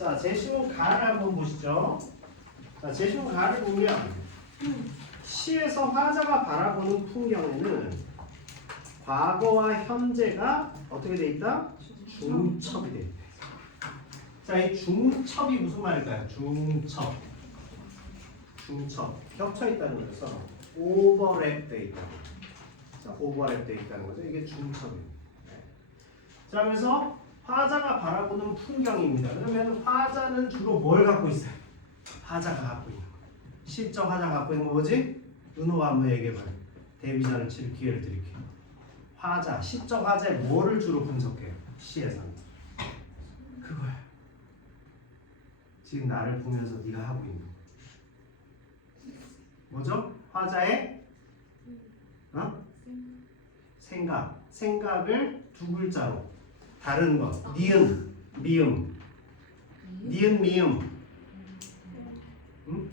자, 제시문 가를 한번 보시죠. 자, 제시문 가를 보면 시에서 화자가 바라보는 풍경에는 과거와 현재가 어떻게 돼 있다? 중첩이 돼 있다. 자, 이 중첩이 무슨 말일까요? 중첩. 중첩. 겹쳐 있다는 거죠. 오버랩 돼 있다. 자, 오버랩 돼 있다는 거죠. 이게 중첩이에요. 자, 그래서 화자가 바라보는 풍경입니다. 그러면 화자는 주로 뭘 갖고 있어요? 화자가 갖고 있는 거. 시적 화자가 갖고 있는 거 뭐지? 은호가 한번 얘기해봐요. 데뷔전을 칠 기회를 드릴게요. 화자, 시적 화자에 뭐를 주로 분석해요? 시에서는. 그거야. 지금 나를 보면서 네가 하고 있는 거. 뭐죠? 화자의 생각. 생각을 두 글자로. 다른 것. 니은, 미음. 니은, 미음.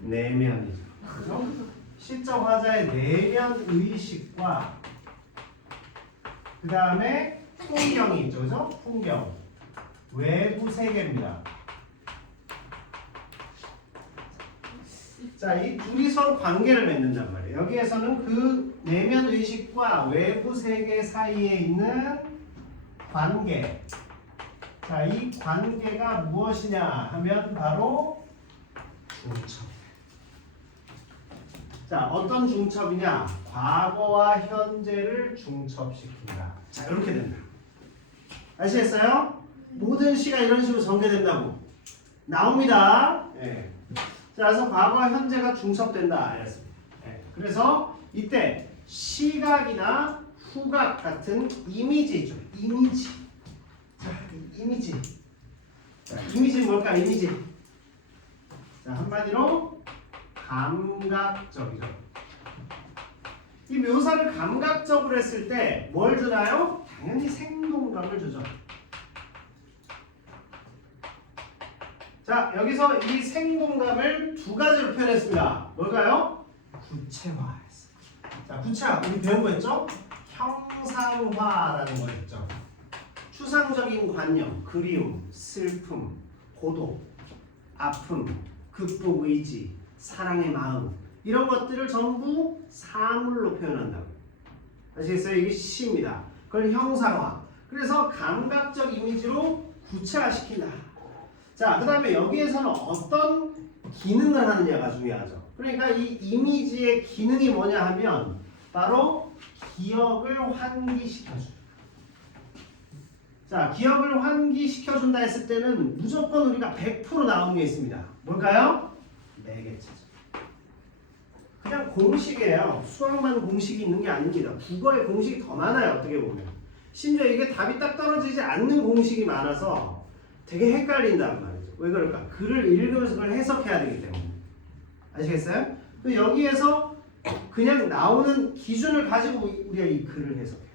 내면이죠. 그죠? 시적 화자의 내면 의식과 그 다음에 풍경이 있죠. 그죠? 풍경. 외부 세계입니다. 자, 이 둘이 서로 관계를 맺는단 말이에요. 여기에서는 그 내면 의식과 외부 세계 사이에 있는 관계. 자, 이 관계가 무엇이냐 하면 바로 중첩. 자, 어떤 중첩이냐? 과거와 현재를 중첩시킨다. 자, 이렇게 된다. 아시겠어요? 모든 시가 이런 식으로 전개된다고 나옵니다. 네. 자, 그래서 과거와 현재가 중첩된다. 이랬습니다. 네. 그래서 이때 시각이나 후각 같은 이미지 있죠. 이미지. 자, 이미지. 자, 이미지는 뭘까? 이미지. 자, 한마디로 감각적이죠. 이 묘사를 감각적으로 했을 때 뭘 주나요? 당연히 생동감을 주죠. 자, 여기서 이 생동감을 두 가지로 표현했습니다. 뭘까요? 구체화했어요. 자, 구체화. 우리 배운 거 있죠? 형상화라는 거 있죠. 추상적인 관념, 그리움, 슬픔, 고독, 아픔, 극복 의지, 사랑의 마음 이런 것들을 전부 사물로 표현한다고. 아시겠어요? 이게 시입니다. 그걸 형상화. 그래서 감각적 이미지로 구체화시킨다. 자, 그 다음에 여기에서는 어떤 기능을 하느냐가 중요하죠. 그러니까 이 이미지의 기능이 뭐냐 하면 바로 기억을 환기시켜준다. 자, 기억을 환기시켜준다 했을 때는 무조건 우리가 100% 나오는 게 있습니다. 뭘까요? 매개체죠. 그냥 공식이에요. 수학만 공식이 있는 게 아닙니다. 국어의 공식이 더 많아요. 어떻게 보면. 심지어 이게 답이 딱 떨어지지 않는 공식이 많아서 되게 헷갈린단 말이죠. 왜 그럴까? 글을 읽으면서 그걸 해석해야 되기 때문에. 아시겠어요? 여기에서 그냥 나오는 기준을 가지고 우리가 이 글을 해석해요.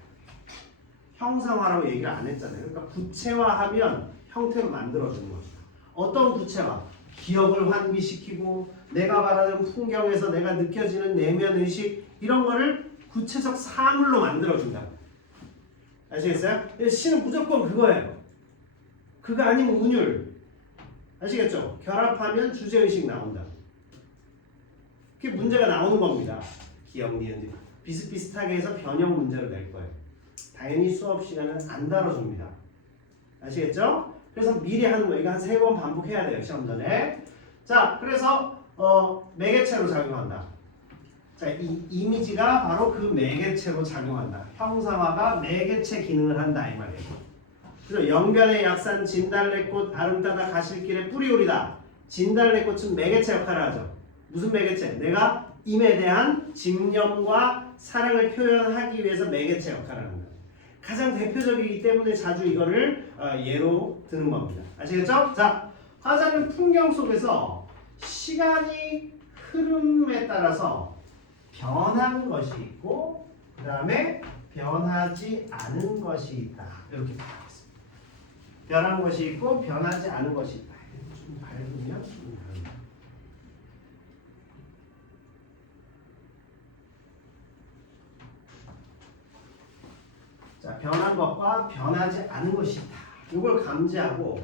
형상화라고 얘기를 안 했잖아요. 그러니까 구체화하면 형태로 만들어주는 거죠. 어떤 구체화? 기억을 환기시키고 내가 말하는 풍경에서 내가 느껴지는 내면 의식 이런 거를 구체적 사물로 만들어준다. 아시겠어요? 시는 무조건 그거예요. 그거 아니면 운율. 아시겠죠? 결합하면 주제의식 나온다. 그게 문제가 나오는 겁니다. 기억, 니은, 비슷비슷하게 해서 변형 문제를 낼 거예요. 당연히 수업 시간은 안 다뤄줍니다. 아시겠죠? 그래서 미리 하는 거 이거 한 3번 반복해야 돼요. 시험 전에. 자, 그래서 매개체로 작용한다. 자, 이 이미지가 바로 그 매개체로 작용한다. 형상화가 매개체 기능을 한다 이 말이에요. 그래서 영변의 약산 진달래꽃 아름다다 가실길에 뿌리오리다. 진달래꽃은 매개체 역할을 하죠. 무슨 매개체? 내가 임에 대한 집념과 사랑을 표현하기 위해서 매개체 역할을 합니다. 가장 대표적이기 때문에 자주 이거를 예로 드는 겁니다. 아시겠죠? 자, 화자는 풍경 속에서 시간이 흐름에 따라서 변한 것이 있고 그 다음에 변하지 않은 것이 있다. 이렇게 나와있습니다. 변한 것이 있고 변하지 않은 것이 있다. 좀 밝으면 좀 다릅니다. 자, 변한 것과 변하지 않은 것이 있다. 이걸 감지하고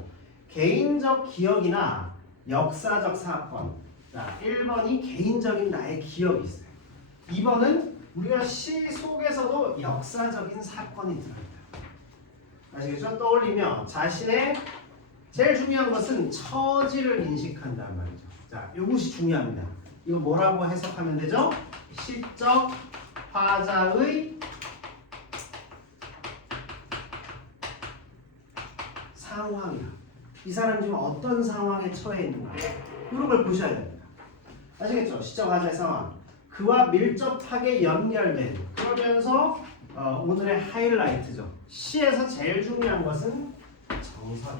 개인적 기억이나 역사적 사건. 자, 1번이 개인적인 나의 기억이 있어요. 2번은 우리가 시 속에서도 역사적인 사건이 들어있다. 아시겠죠? 떠올리면 자신의 제일 중요한 것은 처지를 인식한다는 말이죠. 자, 이것이 중요합니다. 이거 뭐라고 해석하면 되죠? 시적 화자의 상황이야. 이 사람이 지금 어떤 상황에 처해 있는가. 이런 걸 보셔야 됩니다. 아시겠죠? 시적 화자의 상황. 그와 밀접하게 연결된. 그러면서 오늘의 하이라이트죠. 시에서 제일 중요한 것은 정서.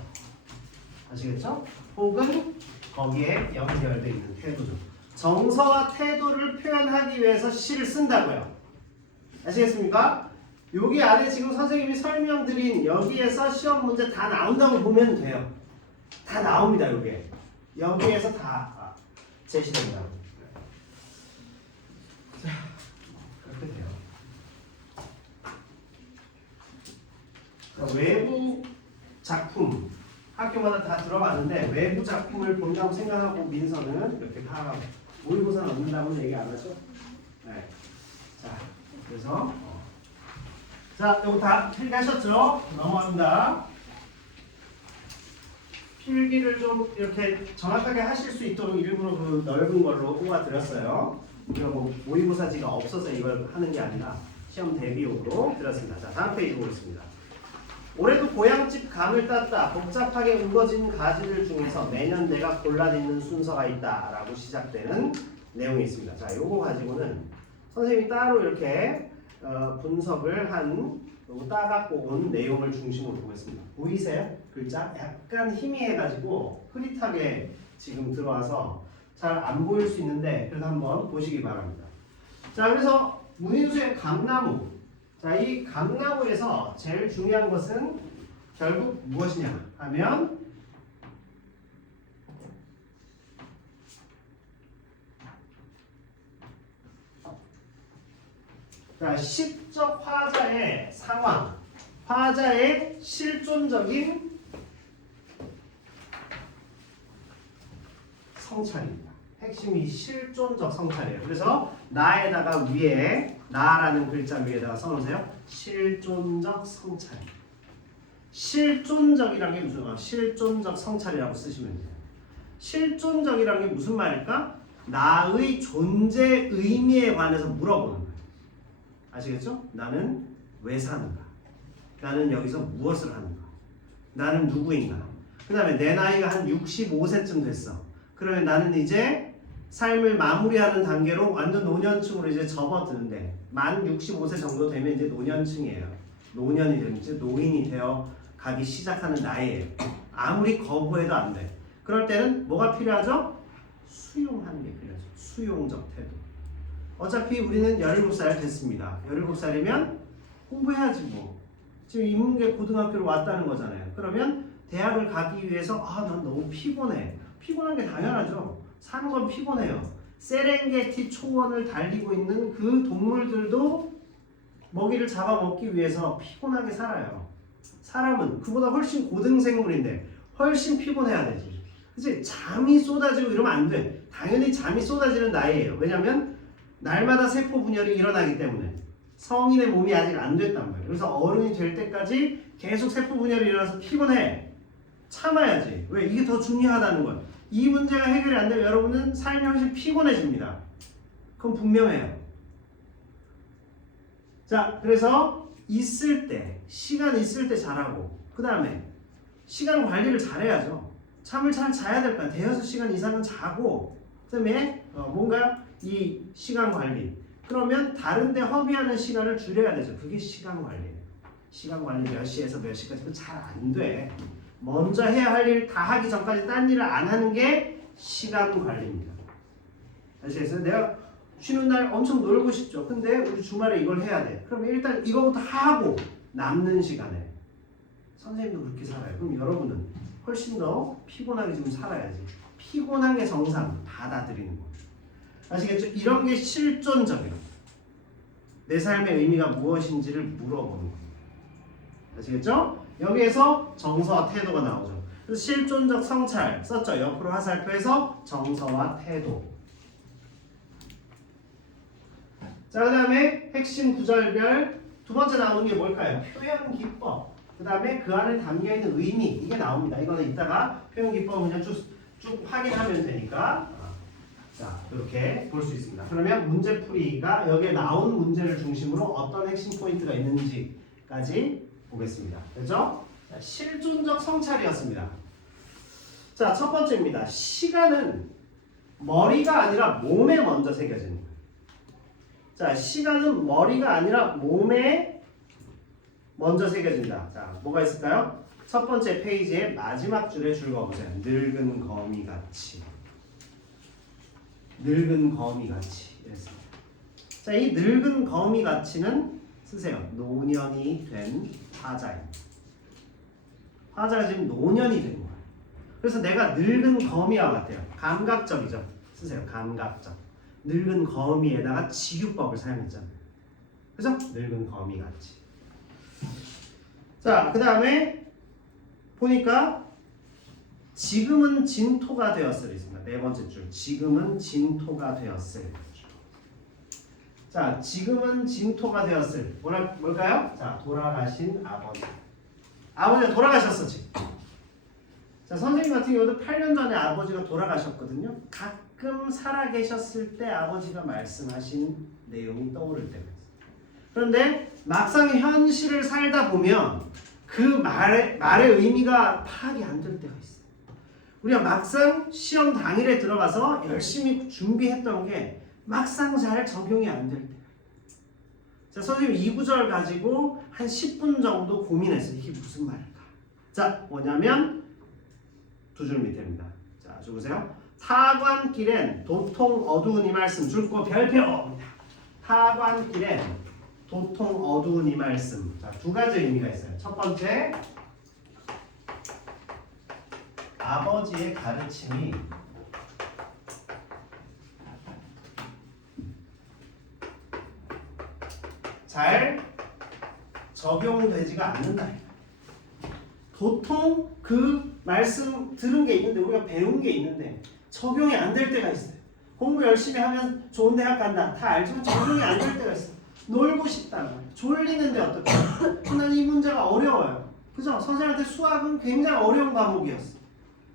아시겠죠? 혹은 거기에 연결되어 있는 태도죠. 정서와 태도를 표현하기 위해서 시를 쓴다고요. 아시겠습니까? 여기 안에 지금 선생님이 설명드린 여기에서 시험 문제 다 나온다고 보면 돼요. 다 나옵니다. 여기에서 다 제시된다. 자, 그렇게 돼요. 외부 작품 학교마다 다 들어봤는데 외부 작품을 본다고 생각하고 민서는 이렇게 다 모의고사는 얻는다고는 얘기 안 하죠? 네. 자, 그래서 자, 이거 다 필기하셨죠? 넘어갑니다. 필기를 좀 이렇게 정확하게 하실 수 있도록 일부러 그 넓은 걸로 뽑아드렸어요. 우리가 뭐 모의고사지가 없어서 이걸 하는 게 아니라 시험 대비용으로 드렸습니다. 자, 다음 페이지 보겠습니다. 올해도 고향집 감을 땄다. 복잡하게 우거진 가지들 중에서 매년 내가 골라듣는 순서가 있다. 라고 시작되는 내용이 있습니다. 자, 요거 가지고는 선생님이 따로 이렇게 분석을 한 요거 따갖고 온 내용을 중심으로 보겠습니다. 보이세요? 글자? 약간 희미해가지고 흐릿하게 지금 들어와서 잘 안 보일 수 있는데 그래도 한번 보시기 바랍니다. 자, 그래서 문인수의 감나무. 자, 이 감나무에서 제일 중요한 것은 결국 무엇이냐 하면 자, 시적 화자의 상황, 화자의 실존적인 성찰입니다. 핵심이 실존적 성찰이에요. 그래서 나에다가 위에 나라는 글자 위에다가 써놓으세요. 실존적 성찰. 실존적이라는 게 무슨 말? 실존적 성찰이라고 쓰시면 돼요. 실존적이라는 게 무슨 말일까? 나의 존재 의미에 관해서 물어보는 거예요. 아시겠죠? 나는 왜 사는가? 나는 여기서 무엇을 하는가? 나는 누구인가? 그 다음에 내 나이가 한 65세쯤 됐어. 그러면 나는 이제 삶을 마무리하는 단계로 완전 노년층으로 이제 접어드는데 만 65세 정도 되면 이제 노년층이에요. 노년이 되면 이제 노인이 되어 가기 시작하는 나이에요. 아무리 거부해도 안 돼. 그럴 때는 뭐가 필요하죠? 수용하는 게 필요하죠. 수용적 태도. 어차피 우리는 17살 됐습니다. 17살이면 공부해야지 뭐. 지금 인문계 고등학교로 왔다는 거잖아요. 그러면 대학을 가기 위해서 난 너무 피곤해. 피곤한 게 당연하죠. 사는 건 피곤해요. 세렝게티 초원을 달리고 있는 그 동물들도 먹이를 잡아먹기 위해서 피곤하게 살아요. 사람은 그보다 훨씬 고등생물인데 훨씬 피곤해야 되지. 그치? 잠이 쏟아지고 이러면 안 돼. 당연히 잠이 쏟아지는 나이에요. 왜냐면 날마다 세포 분열이 일어나기 때문에 성인의 몸이 아직 안 됐단 말이에요. 그래서 어른이 될 때까지 계속 세포 분열이 일어나서 피곤해. 참아야지. 왜? 이게 더 중요하다는 거예요. 이 문제가 해결이 안 되면 여러분은 삶이 훨씬 피곤해집니다. 그건 분명해요. 자, 그래서 있을 때, 시간 있을 때 잘하고, 그 다음에 시간 관리를 잘해야죠. 잠을 잘 자야 될 거야. 대여섯 시간 이상은 자고, 그 다음에 뭔가 이 시간 관리. 그러면 다른 데 허비하는 시간을 줄여야 되죠. 그게 시간 관리예요. 시간 관리 몇 시에서 몇 시까지 잘 안 돼. 먼저 해야 할 일 다 하기 전까지 딴 일을 안 하는 게 시간 관리입니다. 아시겠어요? 내가 쉬는 날 엄청 놀고 싶죠. 근데 우리 주말에 이걸 해야 돼. 그럼 일단 이거부터 하고 남는 시간에 선생님도 그렇게 살아요. 그럼 여러분은 훨씬 더 피곤하게 좀 살아야지. 피곤한 게 정상 받아들이는 거예요. 아시겠죠? 이런 게 실존적이에요. 내 삶의 의미가 무엇인지를 물어보는 거예요. 아시겠죠? 여기에서 정서와 태도가 나오죠. 그래서 실존적 성찰 썼죠. 옆으로 화살표에서 정서와 태도. 자, 그 다음에 핵심 구절별 두 번째 나오는 게 뭘까요? 표현 기법. 그 다음에 그 안에 담겨있는 의미. 이게 나옵니다. 이거는 이따가 표현 기법은 그냥 쭉 확인하면 되니까. 자, 이렇게 볼 수 있습니다. 그러면 문제풀이가 여기에 나온 문제를 중심으로 어떤 핵심 포인트가 있는지까지 보겠습니다. 그죠? 자, 실존적 성찰이었습니다. 자, 첫 번째입니다. 시간은 머리가 아니라 몸에 먼저 새겨집니다. 자, 시간은 머리가 아니라 몸에 먼저 새겨진다. 자, 뭐가 있을까요? 첫 번째 페이지의 마지막 줄에 줄 거보세요. 늙은 거미같이. 늙은 거미같이. 이랬습니다. 자, 이 늙은 거미같이는 쓰세요. 노년이 된 화자입니다. 화자가 지금 노년이 된 거예요. 그래서 내가 늙은 거미와 같아요. 감각적이죠. 쓰세요. 감각적. 늙은 거미에다가 직유법을 사용했잖아요. 그죠? 늙은 거미같이. 자, 그 다음에 보니까 지금은 진토가 되었을 있습니다. 네 번째 줄. 지금은 진토가 되었을. 자, 지금은 진토가 되었을. 뭘까요? 자, 돌아가신 아버지. 아버지가 돌아가셨어, 지금. 자, 선생님 같은 경우도 8년 전에 아버지가 돌아가셨거든요. 가끔 살아계셨을 때 아버지가 말씀하신 내용이 떠오를 때가 있어요. 그런데 막상 현실을 살다 보면 그 말의 의미가 파악이 안 될 때가 있어요. 우리가 막상 시험 당일에 들어가서 열심히 준비했던 게 막상 잘 적용이 안 될 때. 자, 선생님 이 구절 가지고 한 10분 정도 고민했어요. 이게 무슨 말일까? 자, 뭐냐면 두 줄 밑에입니다. 자, 적으세요. 타관길엔 도통 어두운 이 말씀. 줄거 별표. 타관길엔 도통 어두운 이 말씀. 자, 두 가지 의미가 있어요. 첫 번째, 아버지의 가르침이 잘 적용되지가 않는다. 도통 그 말씀 들은 게 있는데, 우리가 배운 게 있는데 적용이 안 될 때가 있어요. 공부 열심히 하면 좋은 대학 간다. 다 알지만 적용이 안 될 때가 있어요. 놀고 싶다는 거예요. 졸리는데 어떡해. 난 이 문제가 어려워요. 그죠? 선생님한테 수학은 굉장히 어려운 과목이었어요.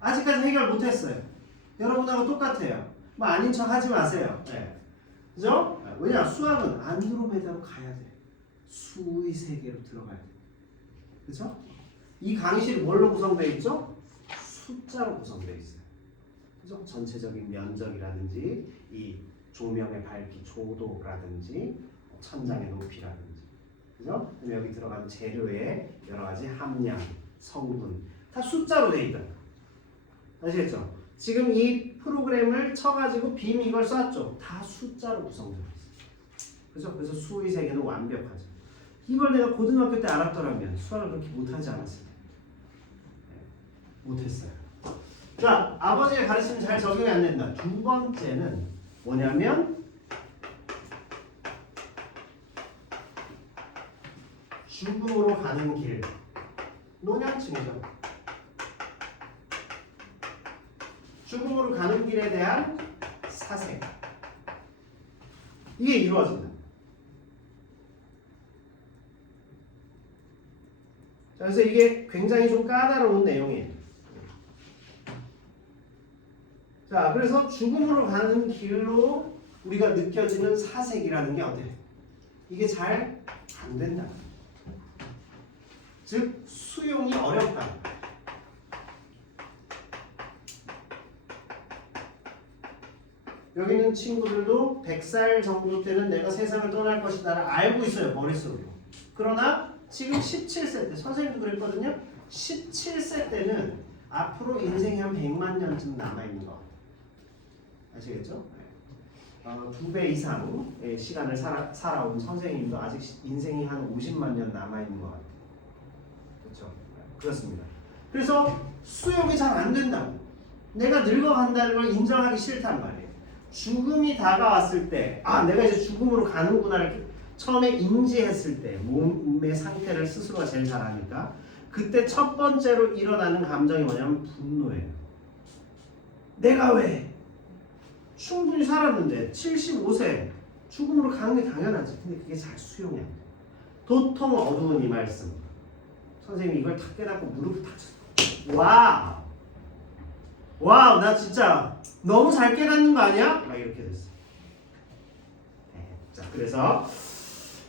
아직까지 해결 못했어요. 여러분하고 똑같아요. 뭐 아닌 척 하지 마세요. 네. 그죠? 왜냐? 수학은 안드로메다로 가야 돼. 수의 세계로 들어가야 돼. 그죠? 이 강의실이 뭘로 구성되어 있죠? 숫자로 구성되어 있어요. 그죠? 전체적인 면적이라든지 이 조명의 밝기, 조도라든지 천장의 높이라든지, 그죠? 여기 들어가는 재료의 여러 가지 함량, 성분 다 숫자로 되어 있다. 아시겠죠? 지금 이 프로그램을 쳐가지고 빔 이걸 쐈죠. 다 숫자로 구성되어 있어요. 그죠? 그래서 수의 세계는 완벽하죠. 이걸 내가 고등학교 때 알았더라면 수학을 그렇게 못하지 않았을 텐데. 못했어요. 자, 아버지의 가르침이 잘 적용이 안 된다. 두 번째는 뭐냐면 죽음으로 가는 길. 노년층이죠. 죽음으로 가는 길에 대한 사색. 이게 이루어진다. 자, 그래서 이게 굉장히 좀 까다로운 내용이에요. 자, 그래서 죽음으로 가는 길로 우리가 느껴지는 사색이라는 게 어때요? 이게 잘 안 된다. 즉, 수용이 어렵다. 여기 있는 친구들도 100살 정도 때는 내가 세상을 떠날 것이다 알고 있어요, 머릿속으로. 그러나 지금 17세 때, 선생님도 그랬거든요. 17세 때는 앞으로 인생이 한 100만 년쯤 남아있는 것 같아요. 아시겠죠? 2배 이상의 시간을 살아온 선생님도 아직 인생이 한 50만 년 남아있는 것 같아요. 그렇죠? 그렇습니다. 그래서 수용이 잘 안 된다고. 내가 늙어간다는 걸 인정하기 싫단 말이에요. 죽음이 다가왔을 때, 아, 내가 이제 죽음으로 가는구나를 처음에 인지했을 때, 몸의 상태를 스스로가 제일 잘 아니까, 그때 첫 번째로 일어나는 감정이 뭐냐면 분노예요. 내가 왜? 충분히 살았는데 75세 죽음으로 가는 게 당연하지. 근데 그게 잘 수용이 안 돼. 도통 어두운 이 말씀. 선생님이 이걸 탁 깨닫고 무릎을 다쳤어. 와우. 와우, 나 진짜 너무 잘 깨닫는 거 아니야? 막 이렇게 됐어. 네, 자, 그래서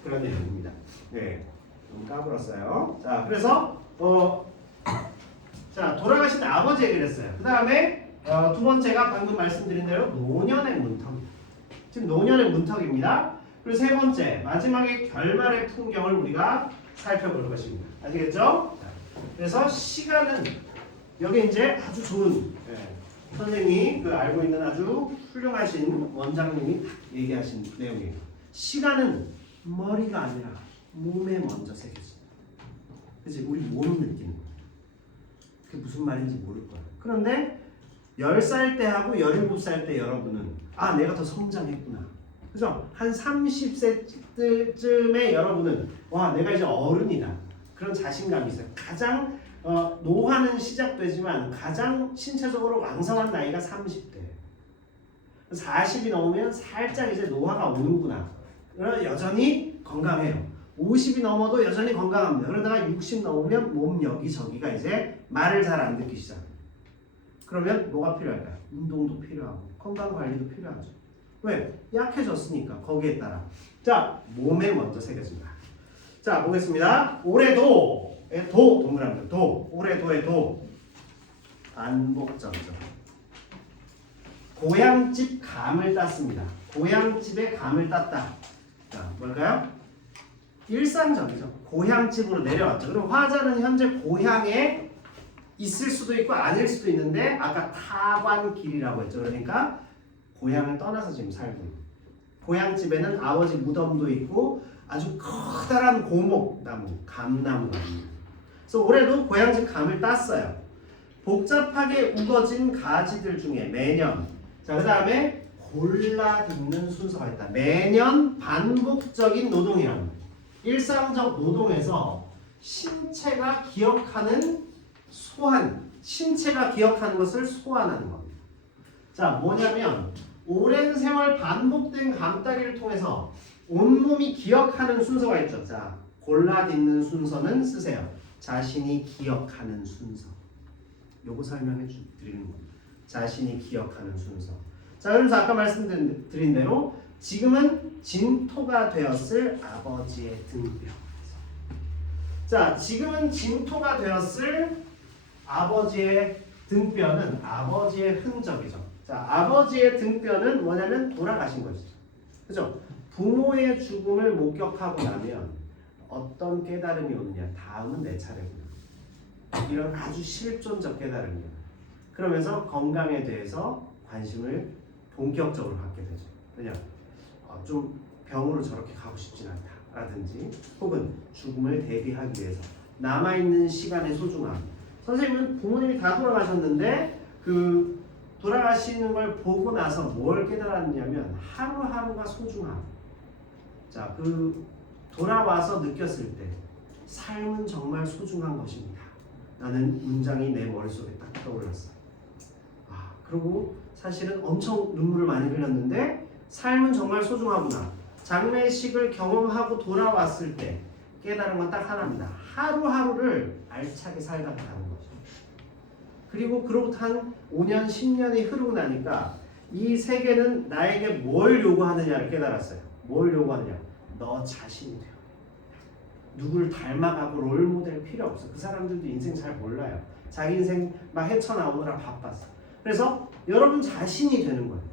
그런 내용입니다. 네, 너무 까불었어요. 자, 그래서 자, 돌아가신 아버지 얘기를 했어요. 그 다음에 두 번째가 방금 말씀드린 대로 노년의 문턱입니다. 지금 노년의 문턱입니다. 그리고 세 번째, 마지막에 결말의 풍경을 우리가 살펴볼 것입니다. 아시겠죠? 자, 그래서 시간은 여기 이제 아주 좋은 선생님이 알고 있는 아주 훌륭하신 원장님이 얘기하신 내용이에요. 시간은 머리가 아니라 몸에 먼저 새겨진다. 그치? 우리 몸은 느끼는 거야. 그게 무슨 말인지 모를 거야. 그런데 10살 때하고 17살 때 여러분은 아, 내가 더 성장했구나. 그죠? 한 30세쯤에 여러분은 와, 내가 이제 어른이다. 그런 자신감이 있어요. 가장 노화는 시작되지만 가장 신체적으로 왕성한 나이가 30대. 40이 넘으면 살짝 이제 노화가 오는구나. 그러나 여전히 건강해요. 50이 넘어도 여전히 건강합니다. 그러다가 60 넘으면 몸 여기저기가 이제 말을 잘 안 듣기 시작해요. 그러면 뭐가 필요할까요? 운동도 필요하고 건강관리도 필요하죠. 왜? 약해졌으니까 거기에 따라. 자, 몸에 먼저 새겨진다. 자, 보겠습니다. 올해도의 도, 동그라미 도, 올해도의 도. 반복점점. 고향집 감을 땄습니다. 고향집에 감을 땄다. 자, 뭘까요? 일상적이죠. 고향집으로 내려왔죠. 그럼 화자는 현재 고향에 있을 수도 있고 아닐 수도 있는데 아까 타관길이라고 했죠. 그러니까 고향을 떠나서 지금 살고 있고 고향집에는 아버지 무덤도 있고 아주 커다란 고목나무, 감나무가 있습니다. 그래서 올해도 고향집 감을 땄어요. 복잡하게 우거진 가지들 중에 매년 자, 그 다음에 골라듣는 순서가 있다. 매년 반복적인 노동이랍니다. 일상적 노동에서 신체가 기억하는 소환, 신체가 기억하는 것을 소환하는 겁니다. 자, 뭐냐면 오랜 세월 반복된 감따기를 통해서 온몸이 기억하는 순서가 있죠. 자, 골라듣는 순서는 쓰세요. 자신이 기억하는 순서. 요거 설명해 드리는 겁니다. 자신이 기억하는 순서. 자, 그래서 아까 말씀드린 대로 지금은 진토가 되었을 아버지의 등뼈. 자, 지금은 진토가 되었을 아버지의 등뼈는 아버지의 흔적이죠. 자, 아버지의 등뼈는 뭐냐면 돌아가신 것이죠. 그죠? 부모의 죽음을 목격하고 나면 어떤 깨달음이 오느냐? 다음은 내 차례구나. 이런 아주 실존적 깨달음이에요. 그러면서 건강에 대해서 관심을 본격적으로 갖게 되죠. 왜냐? 좀 병으로 저렇게 가고 싶진 않다라든지 혹은 죽음을 대비하기 위해서 남아있는 시간의 소중함. 선생님은 부모님이 다 돌아가셨는데 그 돌아가시는 걸 보고 나서 뭘 깨달았냐면 하루하루가 소중함. 자, 그 돌아와서 느꼈을 때 삶은 정말 소중한 것입니다. 라는 문장이 내 머릿속에 딱 떠올랐어요. 아, 그리고 사실은 엄청 눈물을 많이 흘렸는데 삶은 정말 소중하구나. 장례식을 경험하고 돌아왔을 때 깨달은 건 딱 하나입니다. 하루하루를 알차게 살다가는 거죠. 그리고 그로부터 한 5년, 10년이 흐르고 나니까 이 세계는 나에게 뭘 요구하느냐를 깨달았어요. 뭘 요구하느냐? 너 자신이 돼요. 누굴 닮아가고 롤모델 필요 없어. 그 사람들도 인생 잘 몰라요. 자기 인생 막 헤쳐나오느라 바빴어. 그래서 여러분 자신이 되는 거예요.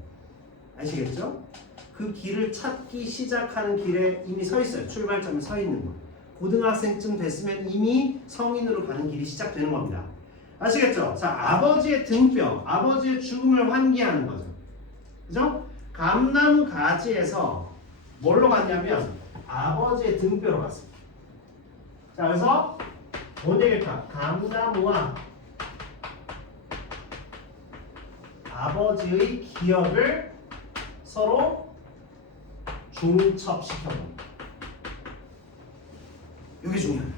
아시겠죠? 그 길을 찾기 시작하는 길에 이미 서 있어요. 출발점에 서 있는 거. 고등학생쯤 됐으면 이미 성인으로 가는 길이 시작되는 겁니다. 아시겠죠? 자, 아버지의 등뼈, 아버지의 죽음을 환기하는 거죠. 그죠? 감나무 가지에서 뭘로 갔냐면 아버지의 등뼈로 갔습니다. 자, 그래서 모델카 감나무와 아버지의 기억을 서로 중첩시켜봅니다. 이게 중요해요.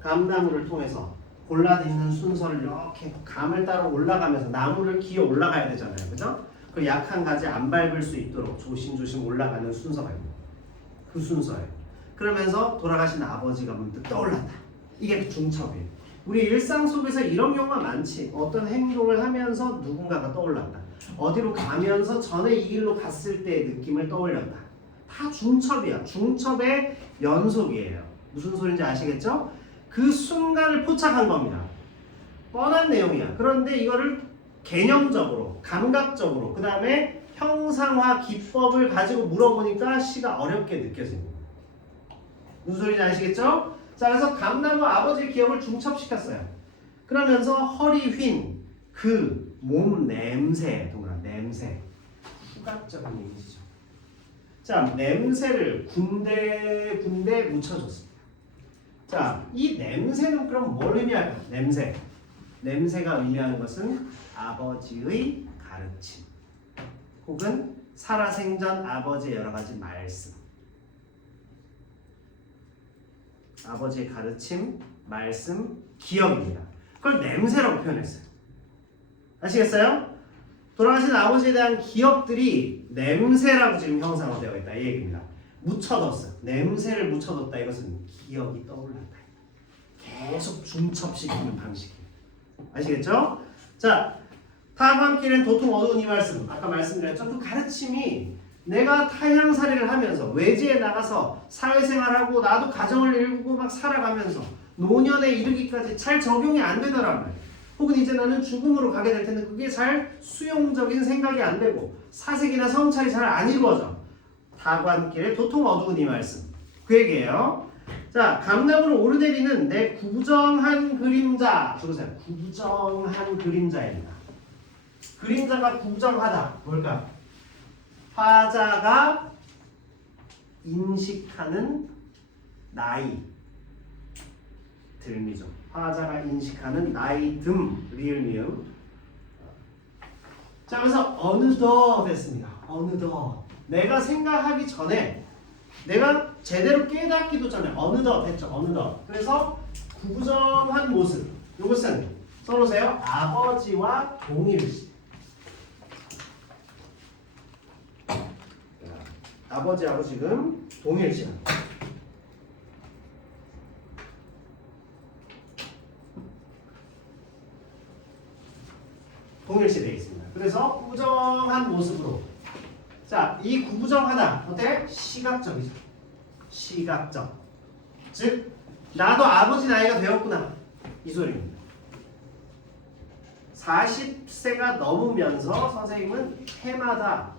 감나무를 통해서 골라듣는 순서를 이렇게 감을 따라 올라가면서 나무를 기어 올라가야 되잖아요. 그죠? 그 약한 가지 안 밟을 수 있도록 조심조심 올라가는 순서가 있는 그 순서예요. 그러면서 돌아가신 아버지가 문득 떠올랐다. 이게 중첩이에요. 우리 일상 속에서 이런 경우가 많지. 어떤 행동을 하면서 누군가가 떠올랐다. 어디로 가면서 전에 이 길로 갔을 때의 느낌을 떠올렸다. 다 중첩이야. 중첩의 연속이에요. 무슨 소리인지 아시겠죠? 그 순간을 포착한 겁니다. 뻔한 내용이야. 그런데 이거를 개념적으로, 감각적으로, 그 다음에 형상화 기법을 가지고 물어보니까 시가 어렵게 느껴집니다. 무슨 소리인지 아시겠죠? 자, 그래서 감나무 아버지의 기억을 중첩시켰어요. 그러면서 허리 휜 그 몸 냄새, 동그란 냄새, 후각적인 이미지죠. 자, 냄새를 군데 묻혀줬습니다. 자, 이 냄새는 그럼 뭘 의미할까? 냄새. 냄새가 의미하는 것은 아버지의 가르침 혹은 살아생전 아버지의 여러 가지 말씀. 아버지의 가르침, 말씀, 기억입니다. 그걸 냄새라고 표현했어요. 아시겠어요? 돌아가신 아버지에 대한 기억들이 냄새라고 지금 형상화되어 있다 이 얘기입니다. 묻혀뒀어요. 냄새를 묻혀뒀다. 이것은 기억이 떠올랐다. 계속 중첩시키는 방식이에요. 아시겠죠? 자, 다음과 함께는 도통 어두운 이 말씀. 아까 말씀드렸죠? 그 가르침이 내가 타향살이를 하면서 외지에 나가서 사회생활하고 나도 가정을 이루고 막 살아가면서 노년에 이르기까지 잘 적용이 안 되더란 말이에요. 혹은 이제 나는 죽음으로 가게 될 텐데 그게 잘 수용적인 생각이 안 되고 사색이나 성찰이 잘 안 이루어져. 다관길에 도통 어두운 이 말씀. 그 얘기예요. 자, 감나무로 오르내리는 내 구정한 그림자. 적으세요. 구정한 그림자입니다. 그림자가 구정하다. 뭘까? 화자가 인식하는 나이 듬이죠. 화자가 인식하는 나이 듬 리을 미음. 자, 그래서 어느덧 됐습니다. 어느덧 내가 생각하기 전에 내가 제대로 깨닫기도 전에 어느덧 했죠. 어느덧. 그래서 구정한 모습. 이것은 써놓으세요. 아버지와 동일시. 아버지하고 지금 동일시합니다. 동일시 되겠습니다. 그래서 구정한 모습으로. 자, 이 구부정하다 어때? 시각적이죠. 시각적. 즉 나도 아버지 나이가 되었구나 이 소리입니다. 40세가 넘으면서 선생님은 해마다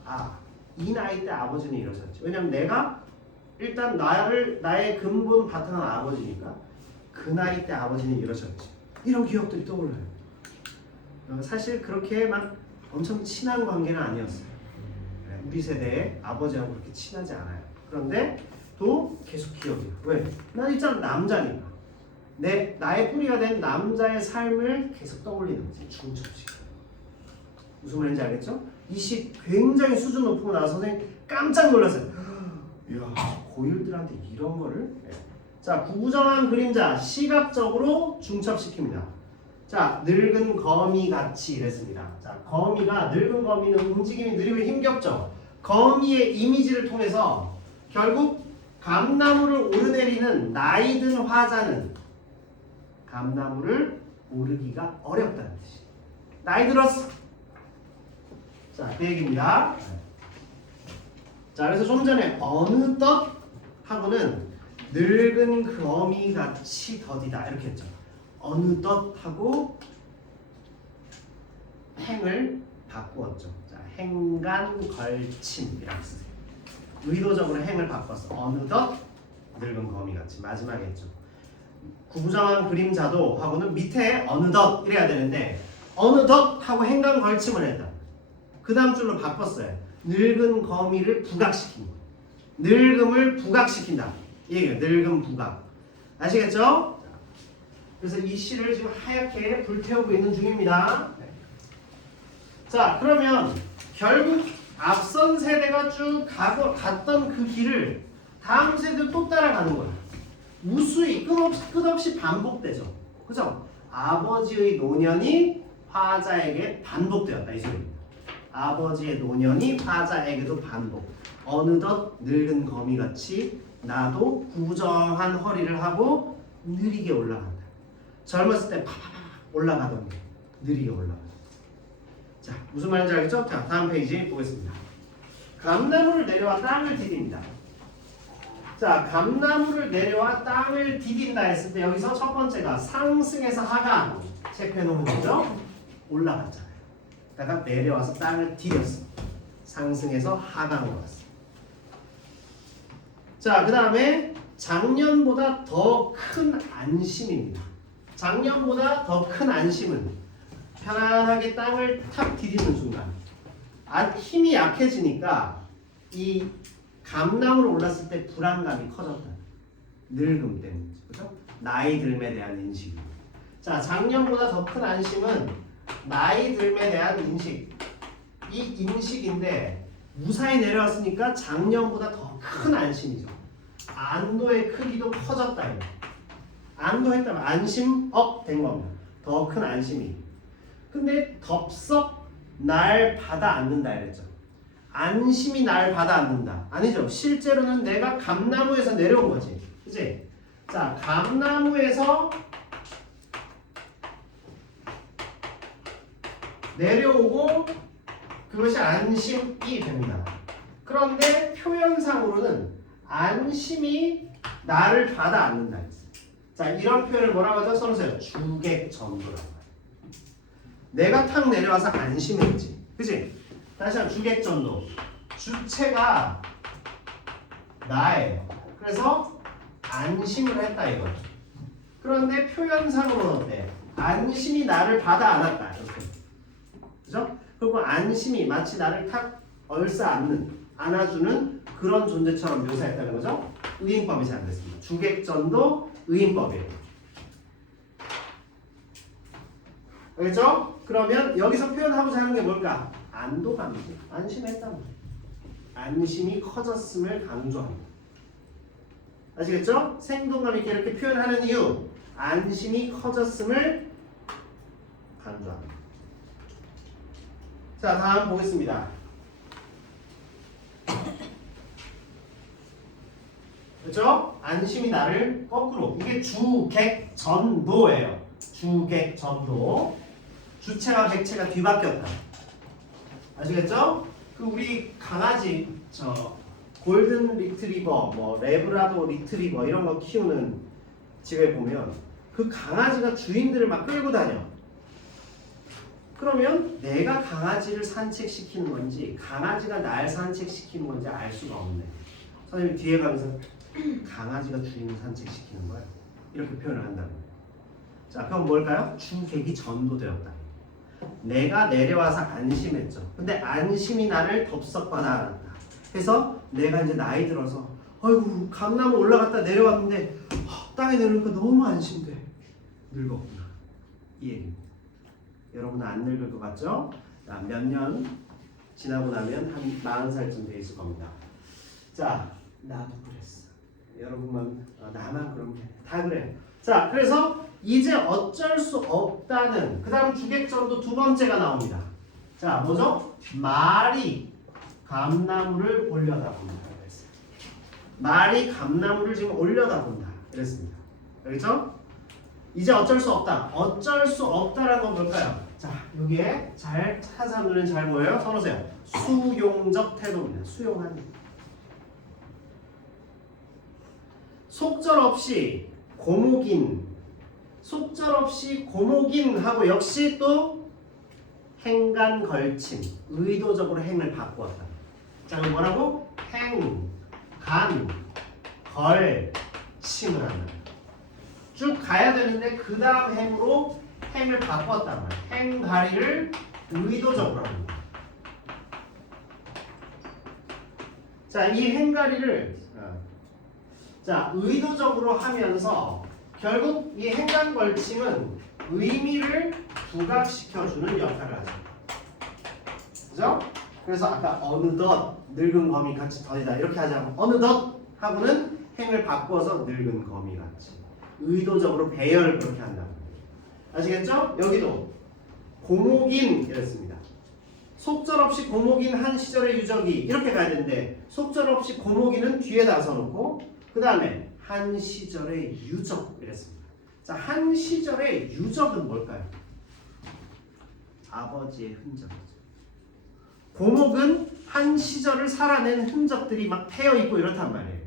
이 나이 때 아버지는 이러셨지. 왜냐면 내가 일단 나의 근본 바탕은 아버지니까 그 나이 때 아버지는 이러셨지. 이런 기억들이 떠올라요. 사실 그렇게 막 엄청 친한 관계는 아니었어요. 우리 세대에 아버지하고 그렇게 친하지 않아요. 그런데 또 계속 기억이 나. 왜? 난 일단 남자니까. 나의 뿌리가 된 남자의 삶을 계속 떠올리는 거지. 중첩식. 무슨 말인지 알겠죠? 이 시 굉장히 수준 높은 거 나와서 선생님 깜짝 놀랐어요. 이야, 고1들한테 이런 거를? 자, 구부정한 그림자 시각적으로 중첩시킵니다. 자, 늙은 거미같이 이랬습니다. 자, 거미가 늙은 거미는 움직임이 느리고 힘겹죠. 거미의 이미지를 통해서 결국 감나무를 오르내리는 나이 든 화자는 감나무를 오르기가 어렵다는 뜻이에요. 나이 들었어. 자, 그 얘기입니다. 자, 그래서 좀 전에 어느덧 하고는 늙은 거미같이 더디다 이렇게 했죠. 어느덧 하고 행을 바꾸었죠. 자, 행간걸침이라고 쓰세요. 의도적으로 행을 바꿨어. 어느덧 늙은 거미같이 마지막에 했죠. 구부정한 그림자도 하고는 밑에 어느덧 이래야 되는데 어느덧 하고 행간걸침을 했다. 그 다음 줄로 바꿨어요. 늙은 거미를 부각시킨 거예요. 늙음을 부각시킨다. 이 얘기예요. 늙음 부각. 아시겠죠? 그래서 이 시를 지금 하얗게 불태우고 있는 중입니다. 자, 그러면 결국 앞선 세대가 쭉 갔던 그 길을 다음 세대도 또 따라가는 거예요. 무수히 끝없이 반복되죠. 그죠? 아버지의 노년이 화자에게 반복되었다 이 소리입니다. 아버지의 노년이 화자에게도 반복. 어느덧 늙은 거미같이 나도 구부정한 허리를 하고 느리게 올라간다. 젊었을 때 파파파 올라가던 게 느리게 올라간다. 자, 무슨 말인지 알겠죠? 자, 다음 페이지 보겠습니다. 감나무를 내려와 땅을 디딥니다. 자, 감나무를 내려와 땅을 디딘다 했을 때 여기서 첫 번째가 상승에서 하강 체크해 놓은 거죠? 올라갔잖아요. 그러다가 내려와서 땅을 디뎠어. 상승에서 하강으로 왔어. 자, 그 다음에 작년보다 더 큰 안심입니다. 작년보다 더 큰 안심은 편안하게 땅을 탁 디디는 순간 힘이 약해지니까 이 감나무로 올랐을 때 불안감이 커졌다. 늙음 때문이죠. 그렇죠? 나이 들음에 대한 인식. 자, 작년보다 더 큰 안심은 나이 들음에 대한 인식. 이 인식인데 무사히 내려왔으니까 작년보다 더 큰 안심이죠. 안도의 크기도 커졌다. 이거. 안도했다면 안심 업 된 겁니다. 더 큰 안심이. 근데 덥석 날 받아 안는다 이랬죠. 안심이 날 받아 안는다. 아니죠. 실제로는 내가 감나무에서 내려온 거지. 그치? 자, 감나무에서 내려오고 그것이 안심이 됩니다. 그런데 표현상으로는 안심이 나를 받아 안는다. 자, 이런 표현을 뭐라고 하죠? 써놓으세요. 주객전도라고 해요. 내가 탁 내려와서 안심했지. 그치? 다시 한번 주객전도. 주체가 나예요. 그래서 안심을 했다 이거죠. 그런데 표현상으로는 어때? 안심이 나를 받아 안았다. 이렇게. 그죠? 그리고 안심이 마치 나를 탁 얼싸 안아주는 그런 존재처럼 묘사했다는 거죠. 의인법이 잘 됐습니다. 주객전도 의인법이에요. 알겠죠? 그러면 여기서 표현하고자 하는 게 뭘까? 안도감이지. 안심했다는 거예요. 안심이 커졌음을 강조합니다. 아시겠죠? 생동감 있게 이렇게 표현하는 이유. 안심이 커졌음을 강조합니다. 자, 다음 보겠습니다. 그렇죠? 안심이 나를 거꾸로. 이게 주객전도예요. 주객전도. 주체와 객체가 뒤바뀌었다. 아시겠죠? 그 우리 강아지 골든 리트리버, 뭐 레브라도 리트리버 이런 거 키우는 집에 보면 그 강아지가 주인들을 막 끌고 다녀. 그러면 내가 강아지를 산책시키는 건지 강아지가 날 산책시키는 건지 알 수가 없네. 선생님이 뒤에 가면서 강아지가 주인을 산책시키는 거야. 이렇게 표현을 한다는 거예요. 자, 그럼 뭘까요? 주객이 전도되었다. 내가 내려와서 안심했죠. 근데 안심이 나를 덥석 받아 안았다. 그래서 내가 이제 나이 들어서 아이고 감나무 올라갔다 내려왔는데 땅에 내려오니까 너무 안심돼. 늙었구나. 이 얘기입니다. 여러분은 안 늙을 것 같죠? 몇 년 지나고 나면 한 40살쯤 돼 있을 겁니다. 자, 나도 그랬어. 여러분만 나만 그런 게 다 그래. 자, 그래서 이제 어쩔 수 없다는 그 다음 주객전도 두 번째가 나옵니다. 자, 뭐죠? 말이 감나무를 올려다본다. 말이 감나무를 지금 올려다본다. 이랬습니다. 알겠죠? 이제 어쩔 수 없다. 어쩔 수 없다라는 건 뭘까요? 자, 여기에 잘 찾아서 눈엔 잘 보여요? 써놓으세요. 수용적 태도입니다. 수용하는. 속절없이 고목인 하고 역시 또 행간 걸침, 의도적으로 행을 바꾸었다. 자, 그럼 뭐라고? 행, 간, 걸, 침을 한다. 쭉 가야 되는데 그 다음 행으로 행을 바꿨단 말이야. 행가리를 의도적으로 합니다. 자, 이 행가리를 의도적으로 하면서 결국 이 행간걸침은 의미를 부각시켜주는 역할을 하죠. 그죠? 그래서 아까 어느덧 늙은 거미 같이 더이다 이렇게 하지 않고 어느덧 하고는 행을 바꿔서 늙은 거미 같이 의도적으로 배열을 그렇게 한다. 아시겠죠? 여기도 고목인 이랬습니다. 속절없이 고목인 한 시절의 유적이 이렇게 가야 되는데 속절없이 고목인은 뒤에다 써놓고 그 다음에 한 시절의 유적 이랬습니다. 자, 한 시절의 유적은 뭘까요? 아버지의 흔적이죠. 고목은 한 시절을 살아낸 흔적들이 막 패여 있고 이렇단 말이에요.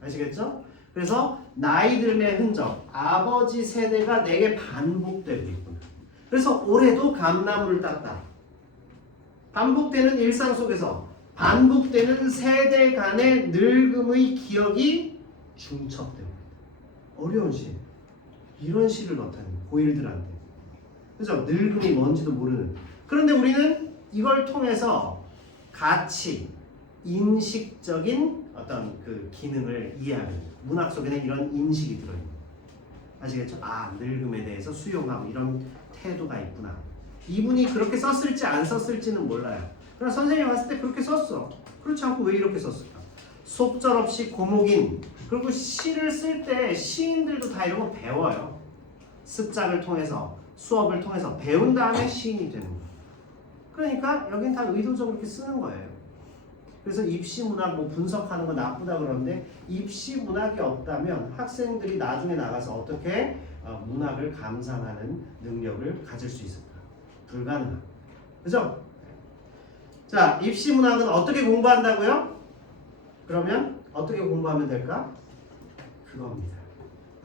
아시겠죠? 그래서 나이 들의 흔적, 아버지 세대가 내게 반복되고 있구나. 그래서 올해도 감나무를 땄다. 반복되는 일상 속에서 반복되는 세대 간의 늙음의 기억이 중첩됩니다. 어려운 시. 이런 시를 넣다니 고1들한테. 그죠? 늙음이 뭔지도 모르는. 그런데 우리는 이걸 통해서 가치, 인식적인 어떤 그 기능을 이해하는 거예요. 문학 속에는 이런 인식이 들어있는 거예요. 아시겠죠? 아, 늙음에 대해서 수용하고 이런 태도가 있구나. 이분이 그렇게 썼을지 안 썼을지는 몰라요. 그러나 선생님이 봤을 때 그렇게 썼어. 그렇지 않고 왜 이렇게 썼을까? 속절없이 고목인. 그리고 시를 쓸 때 시인들도 다 이런 거 배워요. 습작을 통해서 수업을 통해서 배운 다음에 시인이 되는 거예요. 그러니까 여긴 다 의도적으로 이렇게 쓰는 거예요. 그래서 입시문학 뭐 분석하는 거 나쁘다 그러는데 입시문학이 없다면 학생들이 나중에 나가서 어떻게 문학을 감상하는 능력을 가질 수 있을까? 불가능한. 그죠? 자, 입시문학은 어떻게 공부한다고요? 그러면 어떻게 공부하면 될까? 그겁니다.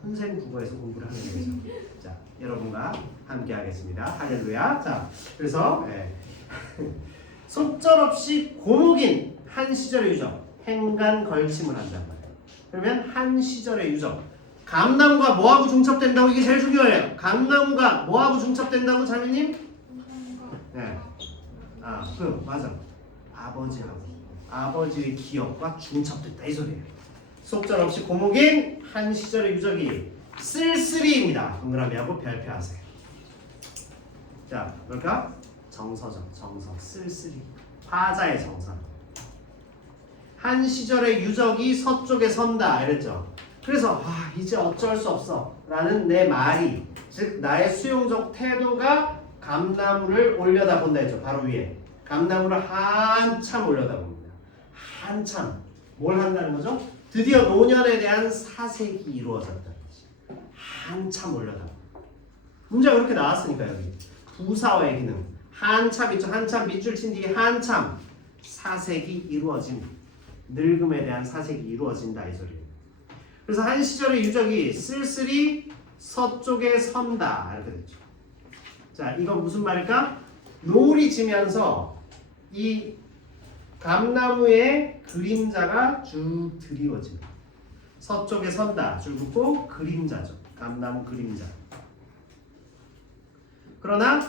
혼생 국어에서 공부를 하는 거죠. 자, 여러분과 함께 하겠습니다. 할렐루야. 자, 그래서 속절없이 고목인 한 시절의 유적, 행간 걸침을 한단 말이에요. 그러면 한 시절의 유적, 감나무가 뭐하고 중첩된다고? 이게 제일 중요해요. 감나무가 뭐하고 중첩된다고, 자매님? 네. 맞아. 아버지하고 아버지의 기억과 중첩됐다 이 소리예요. 속절없이 고목인 한 시절의 유적이 쓸쓸히입니다. 동그라미 하고 별표하세요. 자, 뭘까? 정서적, 정서, 쓸쓸히. 화자의 정서. 한 시절의 유적이 서쪽에 선다 이랬죠. 그래서 이제 어쩔 수 없어 라는 내 말이, 즉 나의 수용적 태도가 감나무를 올려다본다 했죠. 바로 위에 감나무를 한참 올려다봅니다. 한참 뭘 한다는 거죠? 드디어 노년에 대한 사색이 이루어졌다는 거지. 한참 올려다봅니다. 문제가 그렇게 나왔으니까 여기 부사어의 기능 한참 있죠. 한참 밑줄 친 뒤에 한참 사색이 이루어진, 늙음에 대한 사색이 이루어진다 이 소리예요. 그래서 한 시절의 유적이 쓸쓸히 서쪽에 선다 이렇게 됐죠. 자, 이건 무슨 말일까? 노을이 지면서 이 감나무의 그림자가 쭉 드리워집니다. 서쪽에 선다 줄 긋고 그림자죠. 감나무 그림자. 그러나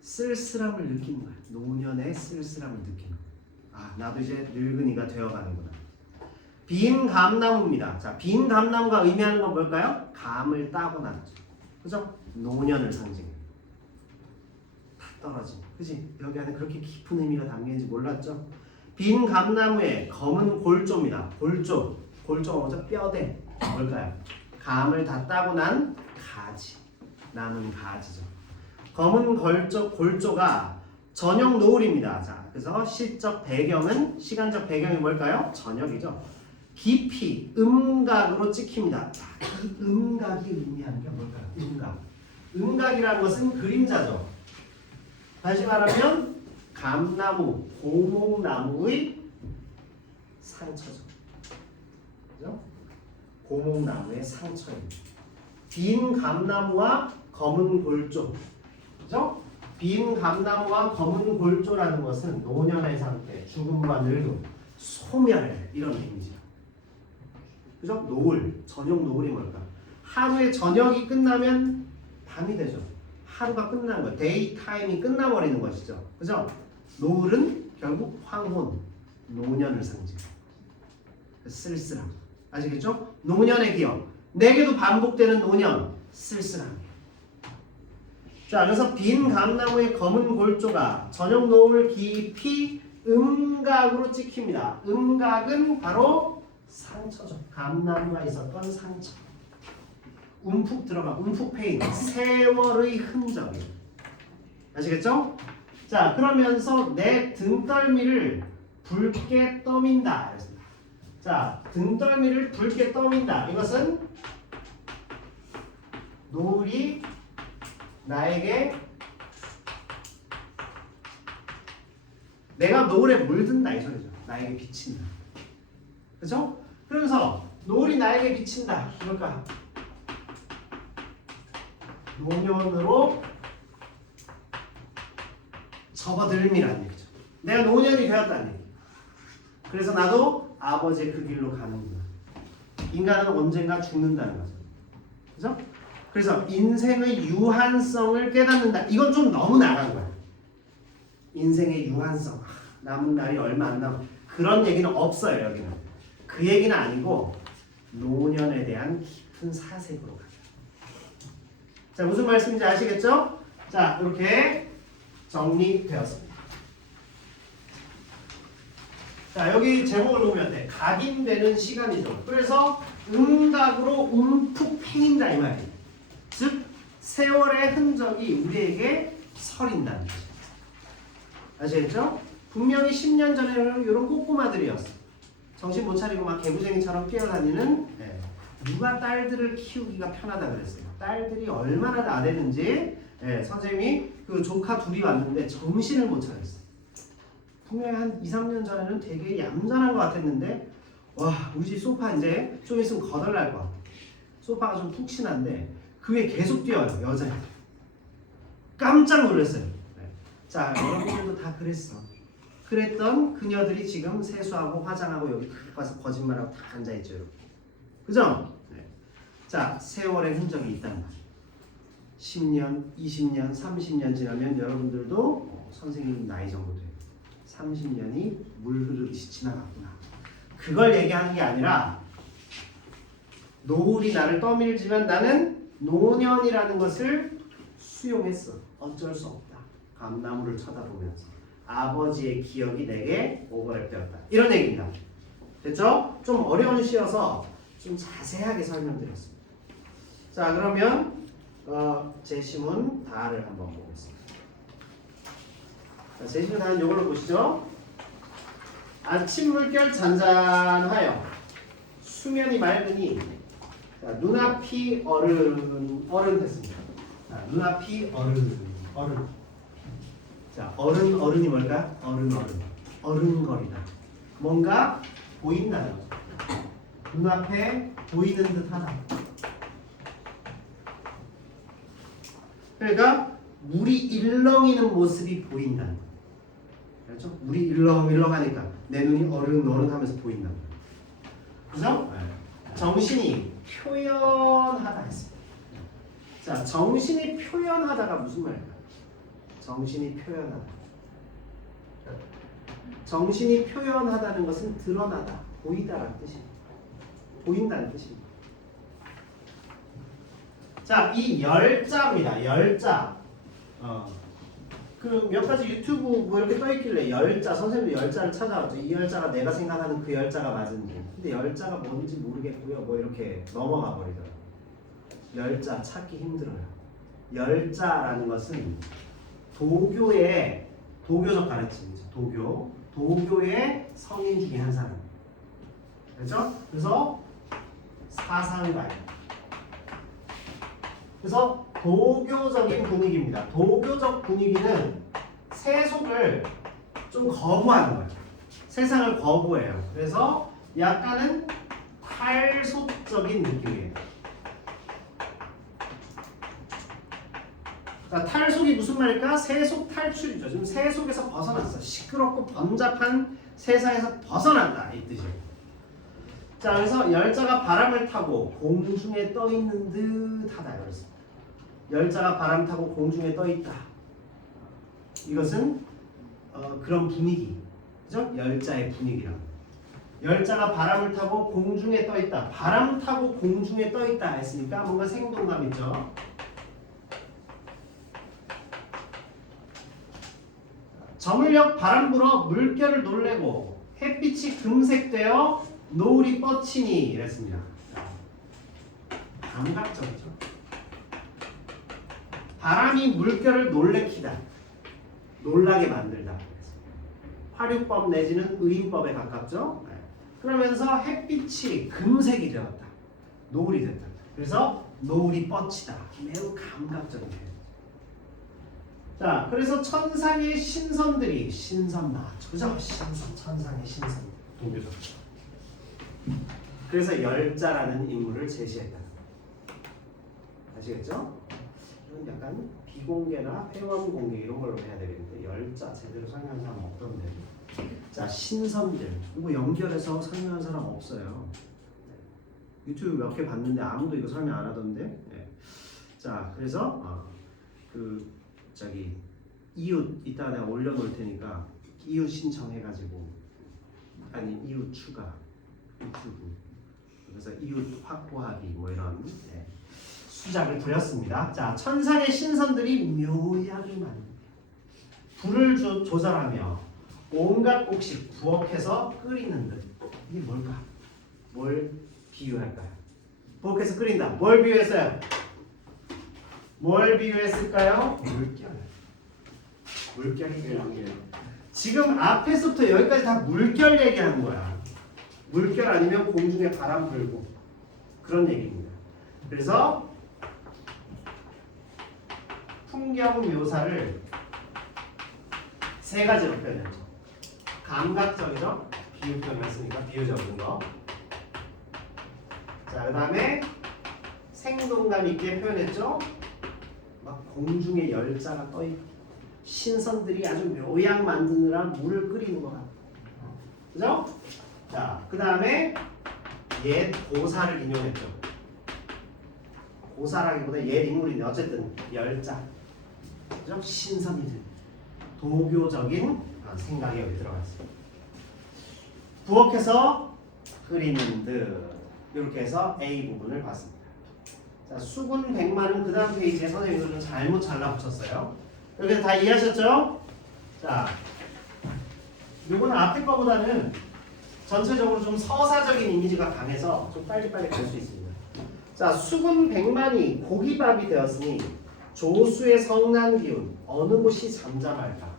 쓸쓸함을 느끼는 거야. 노년의 쓸쓸함을 느끼는 거야. 나도 이제 늙은이가 되어가는구나. 빈 감나무입니다. 자, 빈 감나무가 의미하는 건 뭘까요? 감을 따고 나죠. 그죠? 노년을 상징해요. 다 떨어진. 그지? 여기 안에 그렇게 깊은 의미가 담겨있는지 몰랐죠? 빈 감나무에 검은 골조입니다. 골조. 골조가 뭐죠? 뼈대. 뭘까요? 감을 다 따고 난 가지. 남은 가지죠. 검은 골조가 저녁 노을입니다. 자, 그래서 시적 배경은, 시간적 배경이 뭘까요? 저녁이죠. 깊이 음각으로 찍힙니다. 자, 이 음각이 의미하는 게 뭘까요? 음각. 음각이라는 것은 그림자죠. 다시 말하면 감나무, 고목나무의 상처죠. 그죠? 고목나무의 상처입니다. 빈 감나무와 검은 골조. 그죠? 빈 감나무와 검은 골조라는 것은 노년의 상태, 죽음과 늙음, 소멸 이런 의미죠. 그죠? 노을, 저녁 노을이 뭘까? 하루의 저녁이 끝나면 밤이 되죠. 하루가 끝나는 거예요. 데이 타임이 끝나버리는 것이죠. 그죠? 노을은 결국 황혼, 노년을 상징해요. 쓸쓸함. 아시겠죠? 노년의 기억. 내게도 반복되는 노년, 쓸쓸함. 자, 그래서 빈 감나무의 검은 골조가 저녁 노을 깊이 음각으로 찍힙니다. 음각은 바로 상처죠. 감나무가 있었던 상처. 움푹 들어가. 움푹 패인. 세월의 흔적이. 아시겠죠? 자, 그러면서 내 등떨미를 붉게 떠민다. 자, 등떨미를 붉게 떠민다. 이것은 노을이 나에게 내가 노을에 물든다 이 소리죠. 나에게 비친다. 그죠? 그러면서 노을이 나에게 비친다. 그러니까 노년으로 접어들미라는 얘기죠. 내가 노년이 되었다는 얘기. 그래서 나도 아버지의 그 길로 가는구나. 인간은 언젠가 죽는다는 거죠. 그죠? 그래서 인생의 유한성을 깨닫는다. 이건 좀 너무 나간 거야. 인생의 유한성. 남은 날이 얼마 안 남은 그런 얘기는 없어요. 여기는. 그 얘기는 아니고 노년에 대한 깊은 사색으로 가요. 자, 무슨 말씀인지 아시겠죠? 자, 이렇게 정리되었습니다. 자, 여기 제목을 보면 돼. 각인되는 시간이죠. 그래서 음각으로 움푹 패인다 이 말이에요. 즉 세월의 흔적이 우리에게 서린다는 거죠. 아시겠죠? 분명히 10년 전에는 이런 꼬꼬마들이었어. 정신 못 차리고 막 개구쟁이처럼 뛰어다니는 누가 딸들을 키우기가 편하다 그랬어요. 딸들이 얼마나 나대는지 선생님이 그 조카 둘이 왔는데 정신을 못 차렸어요. 분명히 한 2, 3년 전에는 되게 얌전한 것 같았는데 와 우리 집 소파 이제 좀 있으면 거덜날 것 같아. 소파가 좀 푹신한데 그 위에 계속 뛰어요. 여자애들. 깜짝 놀랐어요. 자 여러분들도 다 그랬어. 그랬던 그녀들이 지금 세수하고 화장하고 여기 가서 거짓말하고 다 앉아있죠. 그죠? 자 세월의 흔적이 있단 말이에요. 10년, 20년, 30년 지나면 여러분들도 선생님 나이 정도 돼요. 30년이 물 흐르듯이 지나갔구나. 그걸 얘기하는 게 아니라 노을이 나를 떠밀지만 나는 노년이라는 것을 수용했어. 어쩔 수 없다. 감나무를 쳐다보면서 아버지의 기억이 내게 오버랩되었다. 이런 얘기입니다. 됐죠? 좀 어려운 시여서 좀 자세하게 설명드렸습니다. 자 그러면 제시문 다를 한번 보겠습니다. 자, 제시문 다는 이걸로 보시죠. 아침 물결 잔잔하여 수면이 맑으니 자, 눈앞이 어른 됐습니다. 자, 눈앞이 어른. 자, 어른이 뭘까? 어른거리다. 뭔가 보인다는 거죠. 눈앞에 보이는 듯하다. 그러니까 물이 일렁이는 모습이 보인다는 거예요. 그렇죠? 물이 일렁일렁하니까 내 눈이 어른하면서 보인다는 거예요. 그죠? 네. 정신이 표현하다 했습니다. 자, 정신이 표현하다가 무슨 말일까요? 정신이 표현하다. 정신이 표현하다는 것은 드러나다, 보이다라는 뜻입니다. 보인다는 뜻입니다. 자, 이 열자입니다. 열자. 그 몇 가지 유튜브 뭐 이렇게 떠있길래 열자, 선생님도 열자를 찾아왔죠. 이 열자가 내가 생각하는 그 열자가 맞은지. 근데 열자가 뭔지 모르겠고요. 뭐 이렇게 넘어가 버리더라고요. 열자 찾기 힘들어요. 열자라는 것은 도교적 가르침이죠. 도교의 성인 중에 한 사람. 그렇죠? 그래서 사상가예요. 그래서 도교적인 분위기입니다. 도교적 분위기는 세속을 좀 거부하는 거예요. 세상을 거부해요. 그래서 약간은 탈속적인 느낌이에요. 자, 탈속이 무슨 말일까? 세속 탈출이죠. 지금 세속에서 벗어났어. 시끄럽고 번잡한 세상에서 벗어난다. 이 뜻이에요. 자, 그래서 열자가 바람을 타고 공중에 떠 있는 듯하다. 그랬습니다. 열자가 바람 타고 공중에 떠 있다. 이것은 그런 분위기. 그죠? 열자의 분위기라고. 열자가 바람을 타고 공중에 떠 있다. 바람 타고 공중에 떠 있다 했으니까 뭔가 생동감 있죠. 저물녘 바람 불어 물결을 놀래고 햇빛이 금색되어 노을이 뻗치니 이랬습니다. 감각적이죠. 바람이 물결을 놀래키다, 놀라게 만들다. 화류법 내지는 의인법에 가깝죠. 그러면서 햇빛이 금색이 되었다, 노을이 됐다. 그래서 노을이 뻗치다, 매우 감각적인 표현. 자, 그래서 천상의 신선들이 신선마, 그죠? 신선, 천상의 신선, 동교적. 그래서 열자라는 인물을 제시했다. 아시겠죠? 이건 약간 비공개나 회원 공개 이런 걸로 해야 되겠는데 열자 제대로 설명한 사람 없던데. 자, 신선들 이거 연결해서 설명한 사람 없어요. 유튜브 몇 개 봤는데 아무도 이거 설명 안 하던데. 네. 자, 그래서 저기 이웃 이따가 내가 올려놓을 테니까 이웃 신청해가지고 아니 이웃 추가 유튜브 그래서 이웃 확보하기 뭐 이런 수작을 부렸습니다. 자, 천상의 신선들이 묘약을 만듭니다. 불을 조절하며 온갖 곡식 부엌에서 끓이는 듯. 이게 뭘까? 뭘 비유할까요? 부엌에서 끓인다. 뭘 비유했어요? 뭘 비유했을까요? 물결이에요. 지금 앞에서부터 여기까지 다 물결 얘기하는 거야. 물결 아니면 공중에 바람 불고 그런 얘기입니다. 그래서 풍경 묘사를 세 가지로 표현했죠. 감각적이죠? 비유표현이었으니까 비유적인 거. 자, 그 다음에 생동감 있게 표현했죠? 막 공중에 열자가 떠있고 신선들이 아주 묘약 만드느라 물을 끓이는 것 같아요. 그죠? 자, 그 다음에 옛 고사를 인용했죠. 고사라기보다 옛 인물인데 어쨌든 열자. 그죠? 신선이들. 도교적인 생각이 여기 들어가 있습니다. 부엌에서 끓이는 듯. 이렇게 해서 A 부분을 봤습니다. 자, 수군 백만은 그 다음 페이지에 선생님들은 잘못 잘라 붙였어요. 이렇게 다 이해하셨죠? 자, 요거는 앞에 거보다는 전체적으로 좀 서사적인 이미지가 강해서 좀 빨리빨리 갈 수 있습니다. 자, 수군 백만이 고기밥이 되었으니 조수의 성난 기운 어느 곳이 잠잠할까?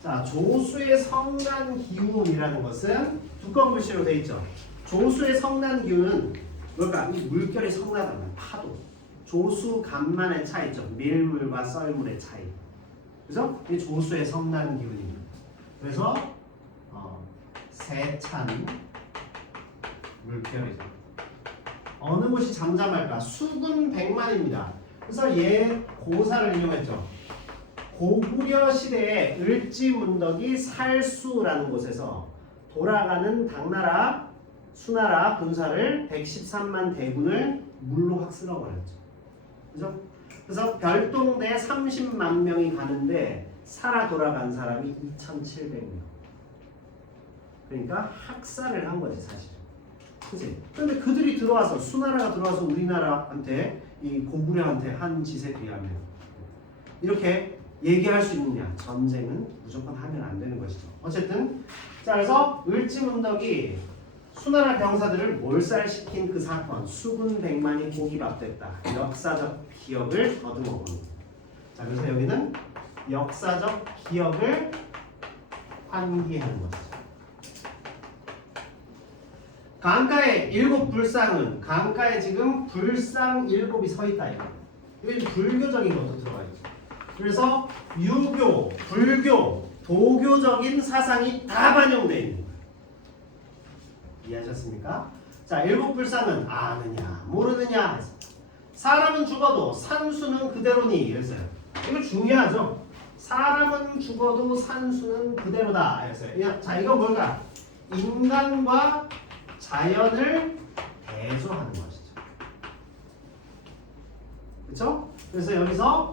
자, 조수의 성난 기운이라는 것은 두꺼운 글씨로 되어 있죠. 조수의 성난 기운은 뭘까? 이 물결이 성나다는 파도. 조수 간만의 차이죠. 밀물과 썰물의 차이. 그죠? 이게 조수의 성난 기운입니다. 그래서 세찬 물결이죠. 어느 곳이 잠잠할까? 수군 백만입니다. 그래서 얘 고사를 인용했죠. 고구려 시대에 을지문덕이 살수라는 곳에서 돌아가는 당나라, 수나라 군사를 113만 대군을 물로 확 쓸어버렸죠. 그죠? 그래서 별동대 30만 명이 가는데 살아 돌아간 사람이 2,700명. 그러니까 학살을 한 거지 사실. 그치? 근데 그들이 들어와서 수나라가 들어와서 우리나라한테 이 고구려한테 한 짓에 비하면 이렇게 얘기할 수 있느냐? 전쟁은 무조건 하면 안 되는 것이죠. 어쨌든 자, 그래서 을지문덕이 수나라 병사들을 몰살시킨 그 사건, 수군 백만이 고기밥됐다. 역사적 기억을 더듬어 봅니다. 자, 그래서 여기는 역사적 기억을 환기하는 것이죠. 강가의 일곱 불상은 강가에 지금 불상 일곱이 서 있다 이거. 이게 불교적인 것도 들어가 있죠. 그래서 유교, 불교, 도교적인 사상이 다 반영되어 있는 거예요. 이해하셨습니까? 자, 일곱 불상은 아느냐, 모르느냐. 사람은 죽어도 산수는 그대로니 이랬어요. 이거 중요하죠. 사람은 죽어도 산수는 그대로다 이랬어요. 자, 이거 뭘까? 인간과 자연을 대조하는 것이죠. 그렇죠? 그래서 여기서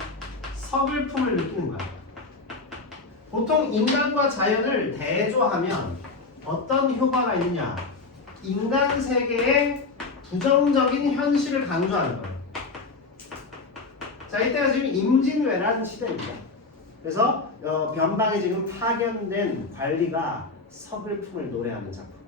서글픔을 느끼는 거야. 보통 인간과 자연을 대조하면 어떤 효과가 있느냐? 인간 세계의 부정적인 현실을 강조하는 거예요. 자, 이때가 지금 임진왜란 시대입니다. 그래서 변방에 지금 파견된 관리가 서글픔을 노래하는 작품.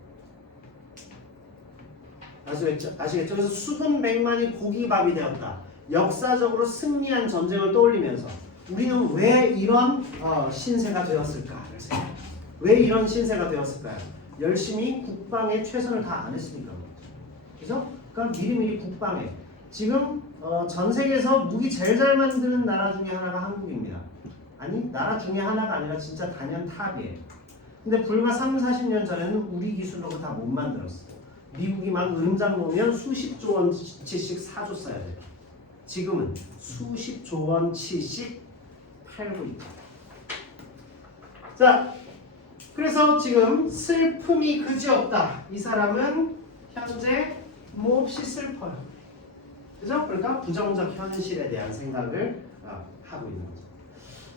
아시겠죠? 아시겠죠? 그래서 수군 100만이 고기밥이 되었다. 역사적으로 승리한 전쟁을 떠올리면서 우리는 왜 이런 신세가 되었을까를 생각해요. 왜 이런 신세가 되었을까요? 열심히 국방에 최선을 다 안 했으니까. 그죠? 그러니까 미리미리 국방에. 지금 전 세계에서 무기 제일 잘 만드는 나라 중에 하나가 한국입니다. 아니, 나라 중에 하나가 아니라 진짜 단연 탑이에요. 근데 불과 30-40년 전에는 우리 기술로 다 못 만들었어. 미국이 막 음장 놓으면 수십조 원치씩 사줬어야 돼요. 지금은 수십조 원치씩 팔고 있다. 자, 그래서 지금 슬픔이 그지없다. 이 사람은 현재 몹시 슬퍼요. 그죠? 그러니까 부정적 현실에 대한 생각을 하고 있는 거죠.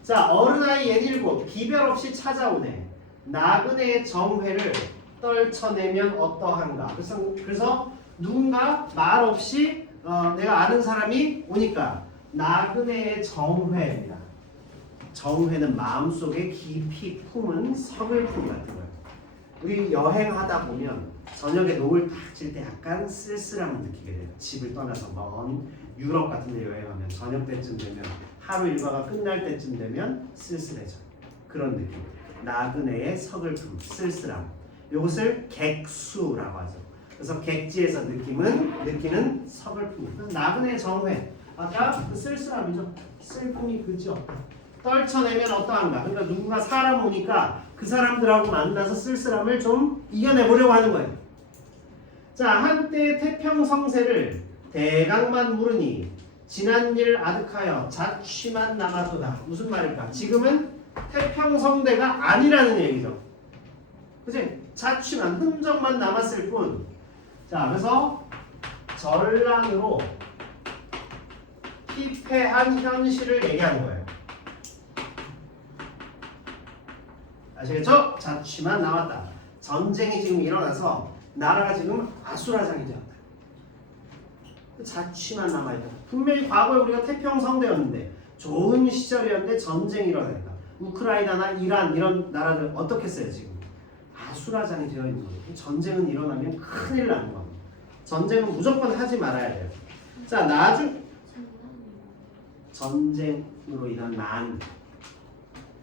자, 어른아이 옛일곱 기별 없이 찾아오네. 나그네의 정회를 떨쳐내면 어떠한가. 그래서 누군가 말 없이 내가 아는 사람이 오니까 나그네의 정회입니다. 정회는 마음속에 깊이 품은 서글픔 같은 거예요. 우리 여행하다 보면 저녁에 노을 딱 질 때 약간 쓸쓸함을 느끼게 돼요. 집을 떠나서 먼 유럽 같은 데 여행하면 저녁 때쯤 되면 하루 일과가 끝날 때쯤 되면 쓸쓸해져요. 그런 느낌. 나그네의 서글픔, 쓸쓸함. 이것을 객수라고 하죠. 그래서 객지에서 느끼는 서글픔. 나그네 정회. 아까 그 쓸쓸함이죠. 슬픔이 그지없다. 떨쳐내면 어떠한가. 그러니까 누군가 사람 오니까 그 사람들하고 만나서 쓸쓸함을 좀 이겨내보려고 하는 거예요. 자, 한때 태평성세를 대강만 물으니 지난 일 아득하여 자취만 남았도다. 무슨 말일까? 지금은 태평성대가 아니라는 얘기죠. 그치? 자취만, 흔적만 남았을 뿐. 자, 그래서 전란으로 피폐한 현실을 얘기하는 거예요. 아시겠죠? 자취만 남았다. 전쟁이 지금 일어나서 나라가 지금 아수라장이 되었다. 자취만 남아있다. 분명히 과거에 우리가 태평성대였는데 좋은 시절이었는데 전쟁이 일어나니까 우크라이나나 이란 이런 나라들 어떻게 했어요 지금? 아수라장이 되어 있는 거예요. 전쟁은 일어나면 큰일 나는 겁니다. 전쟁은 무조건 하지 말아야 돼요. 자, 전쟁으로 인한 난,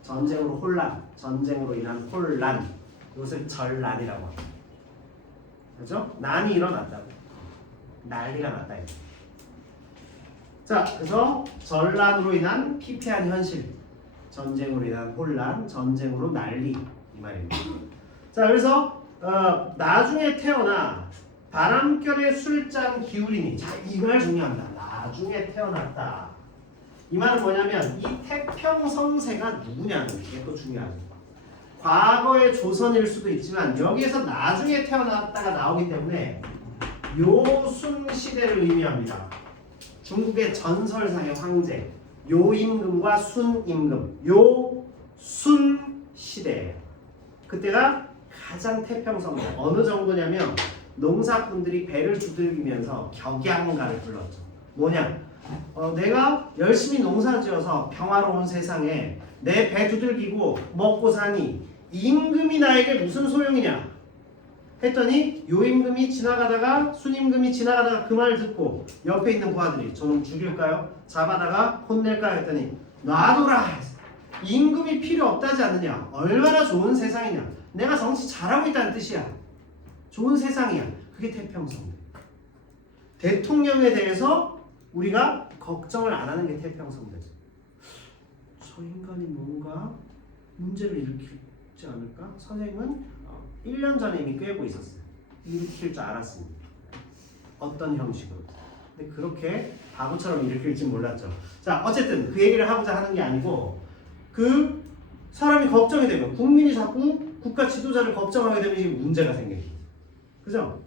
전쟁으로 혼란, 전쟁으로 인한 혼란, 이것을 전란이라고 합니다. 그렇죠? 난이 일어났다고. 난리가 났다. 자, 그래서 전란으로 인한 피폐한 현실, 전쟁으로 인한 혼란, 전쟁으로 난리 이 말입니다. 자, 그래서 나중에 태어나 바람결에 술잔 기울이니. 자, 이 말 중요합니다. 나중에 태어났다. 이 말은 뭐냐면 이 태평성세가 누구냐는 게 또 중요합니다. 과거의 조선일 수도 있지만 여기에서 나중에 태어났다가 나오기 때문에 요순 시대를 의미합니다. 중국의 전설상의 황제 요임금과 순임금, 요순 시대예요. 그때가 가장 태평성세. 어느 정도냐면 농사꾼들이 배를 두들기면서 격양가를 불렀죠. 뭐냐? 내가 열심히 농사지어서 평화로운 세상에 내 배 두들기고 먹고 사니 임금이 나에게 무슨 소용이냐 했더니 요임금이 지나가다가 순임금이 지나가다가 그 말을 듣고 옆에 있는 부하들이 저놈 죽일까요? 잡아다가 혼낼까요? 했더니 놔둬라. 임금이 필요 없다지 않느냐. 얼마나 좋은 세상이냐. 내가 정치 잘하고 있다는 뜻이야. 좋은 세상이야. 그게 태평성대. 대통령에 대해서 우리가 걱정을 안 하는 게 태평성대죠. 저 인간이 뭔가 문제를 일으키지 않을까? 선생님은 1년 전에 이미 꿰고 있었어요. 일으킬 줄 알았습니다. 어떤 형식으로. 근데 그렇게 바보처럼 일으킬지 몰랐죠. 자, 어쨌든 그 얘기를 하고자 하는 게 아니고 그 사람이 걱정이 되면 국민이 자꾸 국가 지도자를 걱정하게 되면 이게 문제가 생겨요. 그죠?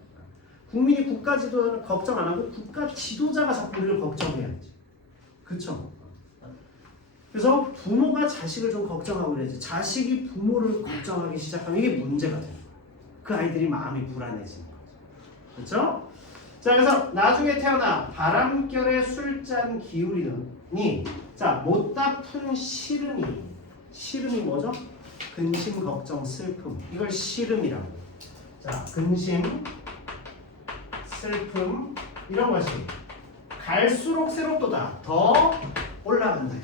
국민이 국가 지도자를 걱정 안 하고 국가 지도자가 자꾸 우리를 걱정해야지. 그쵸? 그래서 부모가 자식을 좀 걱정하고 그래야지. 자식이 부모를 걱정하기 시작하면 이게 문제가 돼요. 그 아이들이 마음이 불안해지는 거죠. 그렇죠? 자, 그래서 나중에 태어나 바람결에 술잔 기울이느니, 자, 못다 푼 시름이. 시름이 뭐죠? 근심, 걱정, 슬픔. 이걸 시름이라고. 자, 근심, 슬픔 이런 것이 갈수록 새롭도다 더 올라간다.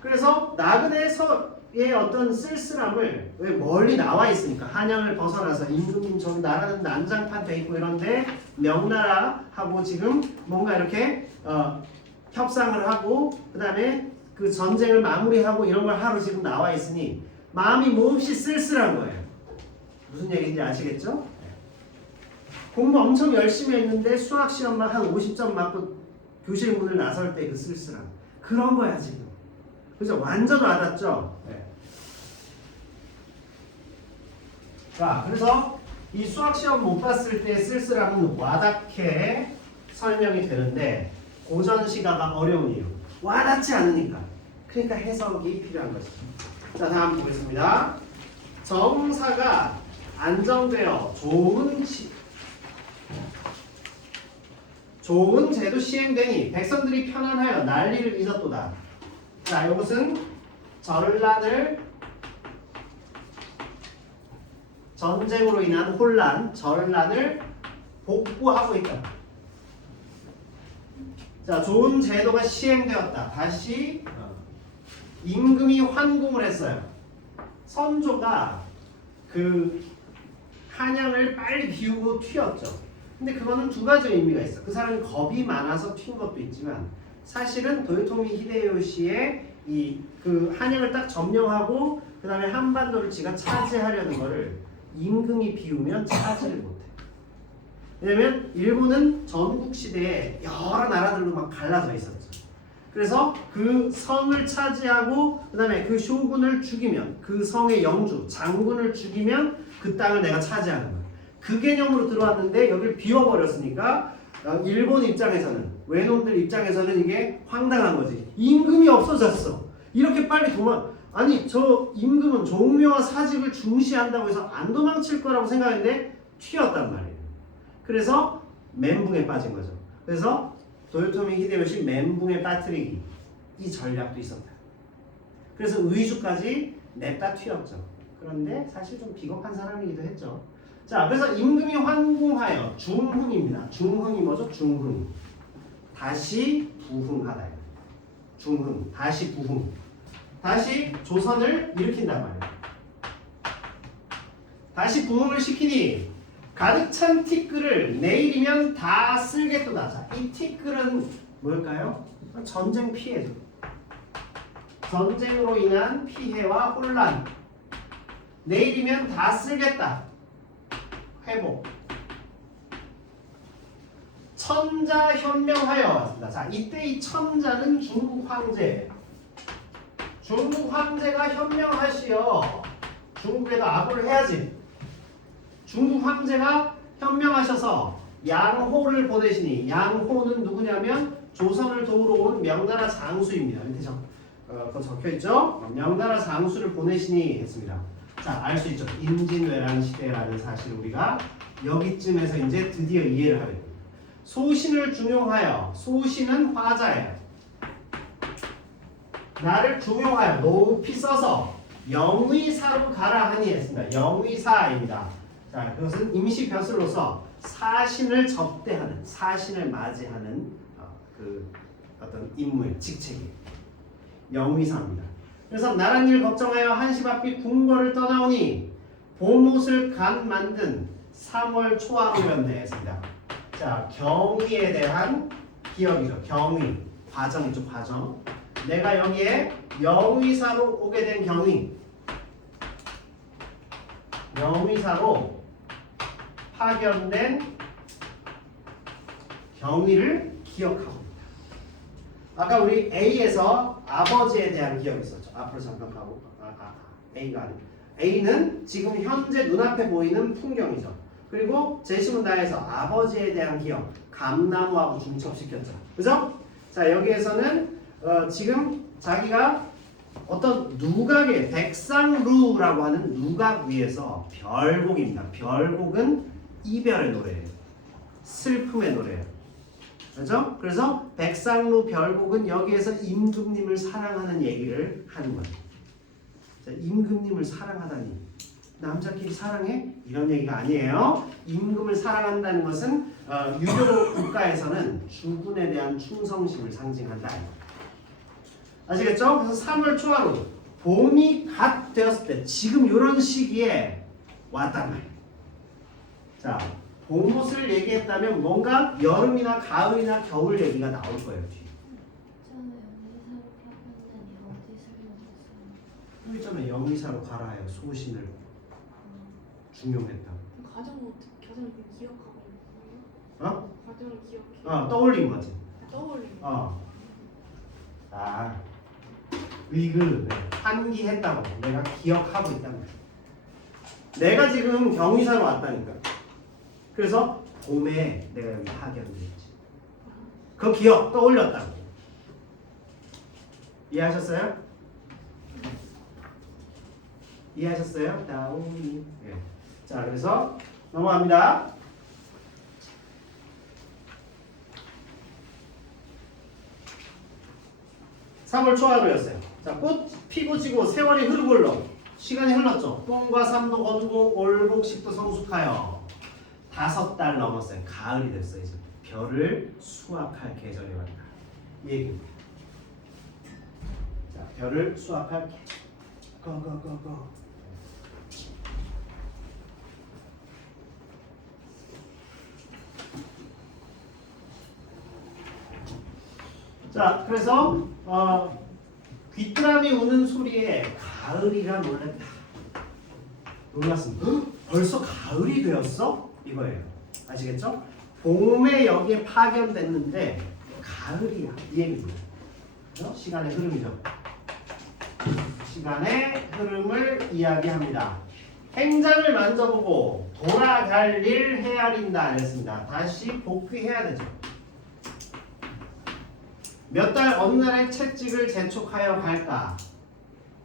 그래서 나그네서의 어떤 쓸쓸함을 왜 멀리 나와 있으니까 한양을 벗어나서 임금님 저기 나라는 난장판 돼 있고 이런데 명나라하고 지금 뭔가 이렇게 협상을 하고 그 다음에 그 전쟁을 마무리하고 이런 걸 하러 지금 나와 있으니 마음이 몹시 쓸쓸한 거예요. 무슨 얘기인지 아시겠죠? 공부 엄청 열심히 했는데 수학 시험만 한 50점 맞고 교실 문을 나설 때 그 쓸쓸함 그런 거야 지금. 그죠? 완전 와닿죠? 네. 자, 그래서 이 수학 시험 못 봤을 때 쓸쓸함은 와닿게 설명이 되는데 고전 시가가 어려운 이유 와닿지 않으니까. 그러니까 해석이 필요한 것이죠. 자, 다음 보겠습니다. 정사가 안정되어 좋은 제도 시행되니 백성들이 편안하여 난리를 잊었도다. 자, 이것은 전쟁으로 인한 혼란, 전란을 복구하고 있다. 자, 좋은 제도가 시행되었다. 다시 임금이 환궁을 했어요. 선조가 그 한양을 빨리 비우고 튀었죠. 근데 그거는 두 가지 의미가 있어. 그 사람이 겁이 많아서 튄 것도 있지만 사실은 도요토미 히데요시의 이 그 한양을 딱 점령하고 그 다음에 한반도를 지가 차지하려는 거를 임금이 비우면 차지를 못해. 왜냐면 일본은 전국 시대에 여러 나라들로 막 갈라져 있었죠. 그래서 그 성을 차지하고 그 다음에 그 쇼군을 죽이면 그 성의 영주, 장군을 죽이면 그 땅을 내가 차지하는 거야. 그 개념으로 들어왔는데 여기를 비워버렸으니까 일본 입장에서는 외놈들 입장에서는 이게 황당한 거지. 임금이 없어졌어. 이렇게 빨리 아니 저 임금은 종묘와 사직을 중시한다고 해서 안 도망칠 거라고 생각했는데 튀었단 말이에요. 그래서 멘붕에 빠진 거죠. 그래서 도요토미 히데요시 멘붕에 빠뜨리기 이 전략도 있었다. 그래서 의주까지 냈다 튀었죠. 그런데 사실 좀 비겁한 사람이기도 했죠. 자, 그래서 임금이 환궁하여 중흥입니다. 중흥이 뭐죠? 중흥. 다시 부흥하다. 중흥. 다시 부흥. 다시 조선을 일으킨단 말이에요. 다시 부흥을 시키니 가득 찬 티끌을 내일이면 다 쓸겠도다. 자, 이 티끌은 뭘까요? 전쟁 피해죠. 전쟁으로 인한 피해와 혼란. 내일이면 다 쓸겠다. 회복. 천자 현명하여 왔습니다. 자, 이때 이 천자는 중국 황제. 중국 황제가 현명하시어 중국에도 아부를 해야지. 중국 황제가 현명하셔서 양호를 보내시니 양호는 누구냐면 조선을 도우러 온 명나라 장수입니다. 밑에 그거 적혀있죠? 명나라 장수를 보내시니 했습니다. 자, 알 수 있죠. 임진왜란 시대라는 사실을 우리가 여기쯤에서 이제 드디어 이해를 하게 됩니다. 소신을 중용하여, 소신은 화자예요. 나를 중용하여 높이 써서 영의사로 가라 하니 했습니다. 영의사입니다. 자, 그것은 임시벼슬로서 사신을 접대하는, 사신을 맞이하는 그 어떤 임무의 직책이 영의사입니다. 그래서 나란 일 걱정하여 한시 바삐 궁궐을 떠나오니 봄옷을 간 만든 3월 초하루였네 했습니다. 자, 경위에 대한 기억이죠. 경위, 과정이죠. 과정. 내가 여기에 영의사로 오게 된 경위. 영의사로 파견된 경위를 기억하고 있다. 아까 우리 A에서 아버지에 대한 기억이 있었죠. 앞으로 잠깐 가고 A가 아니고 A는 지금 현재 눈앞에 보이는 풍경이죠. 그리고 제시문다에서 아버지에 대한 기억, 감나무하고 중첩시켰죠. 그죠? 자, 여기에서는 지금 자기가 어떤 누각의 백상루라고 하는 누각 위에서 별곡입니다. 별곡은 이별의 노래예요. 슬픔의 노래예요. 그렇죠? 그래서 백상루 별곡은 여기에서 임금님을 사랑하는 얘기를 하는 거예요. 자, 임금님을 사랑하다니 남자끼리 사랑해? 이런 얘기가 아니에요. 임금을 사랑한다는 것은 유교 국가에서는 주군에 대한 충성심을 상징한다. 아시겠죠? 그래서 3월 초하루 봄이 갓 되었을 때 지금 이런 시기에 왔단 말이에요. 자, 봄옷을 얘기했다면 뭔가 여름이나 가을이나 겨울 얘기가 나올 거예요. 뒤에. 여기 있잖아요. 영의사로 갈아요. 소신을 중용했다. 과정을 기억하고 있는 거예요? 어? 과정을 기억해. 떠올린 거지. 떠올리는 거. 의그 환기했다고 내가 기억하고 있다는 거야. 내가 지금 경의사로 왔다니까. 그래서 봄에 내가 여기 파견됐지. 그 기억 떠올렸다고. 이해하셨어요? 이해하셨어요? 다운이. 네. 자, 그래서 넘어갑니다. (3월) 초하루였어요. 자, 꽃 피고 지고 세월이 흐르고 흘러. 시간이 흘렀죠. 똥과 삼도 거두고 올복식도 성숙하여 5달 넘었어요. 가을이 됐어요. 이제 별을 수확할 계절이 왔다. 이 얘기입니다. 자, 별을 수확할 계절. 고고고고. 자, 그래서 귀뚜라미 우는 소리에 가을이라 놀랐다. 놀랐습니다. 헉? 벌써 가을이 되었어? 이거예요. 아시겠죠? 봄에 여기에 파견됐는데 가을이야. 이 얘기입니다. 시간의 흐름이죠. 시간의 흐름을 이야기합니다. 행장을 만져보고 돌아갈 일 헤아린다 그랬습니다. 다시 복귀해야 되죠. 몇 달 어느 날에 채찍을 재촉하여 갈까?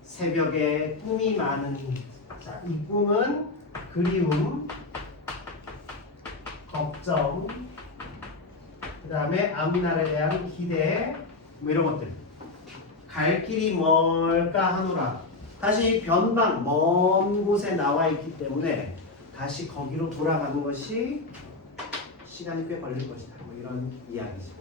새벽에 꿈이 많으니. 자, 이 꿈은 그리움, 걱정, 그 다음에 앞날에 대한 기대, 뭐 이런 것들. 갈 길이 뭘까 하노라. 다시 변방, 먼 곳에 나와 있기 때문에 다시 거기로 돌아가는 것이 시간이 꽤 걸릴 것이다. 뭐 이런 이야기죠.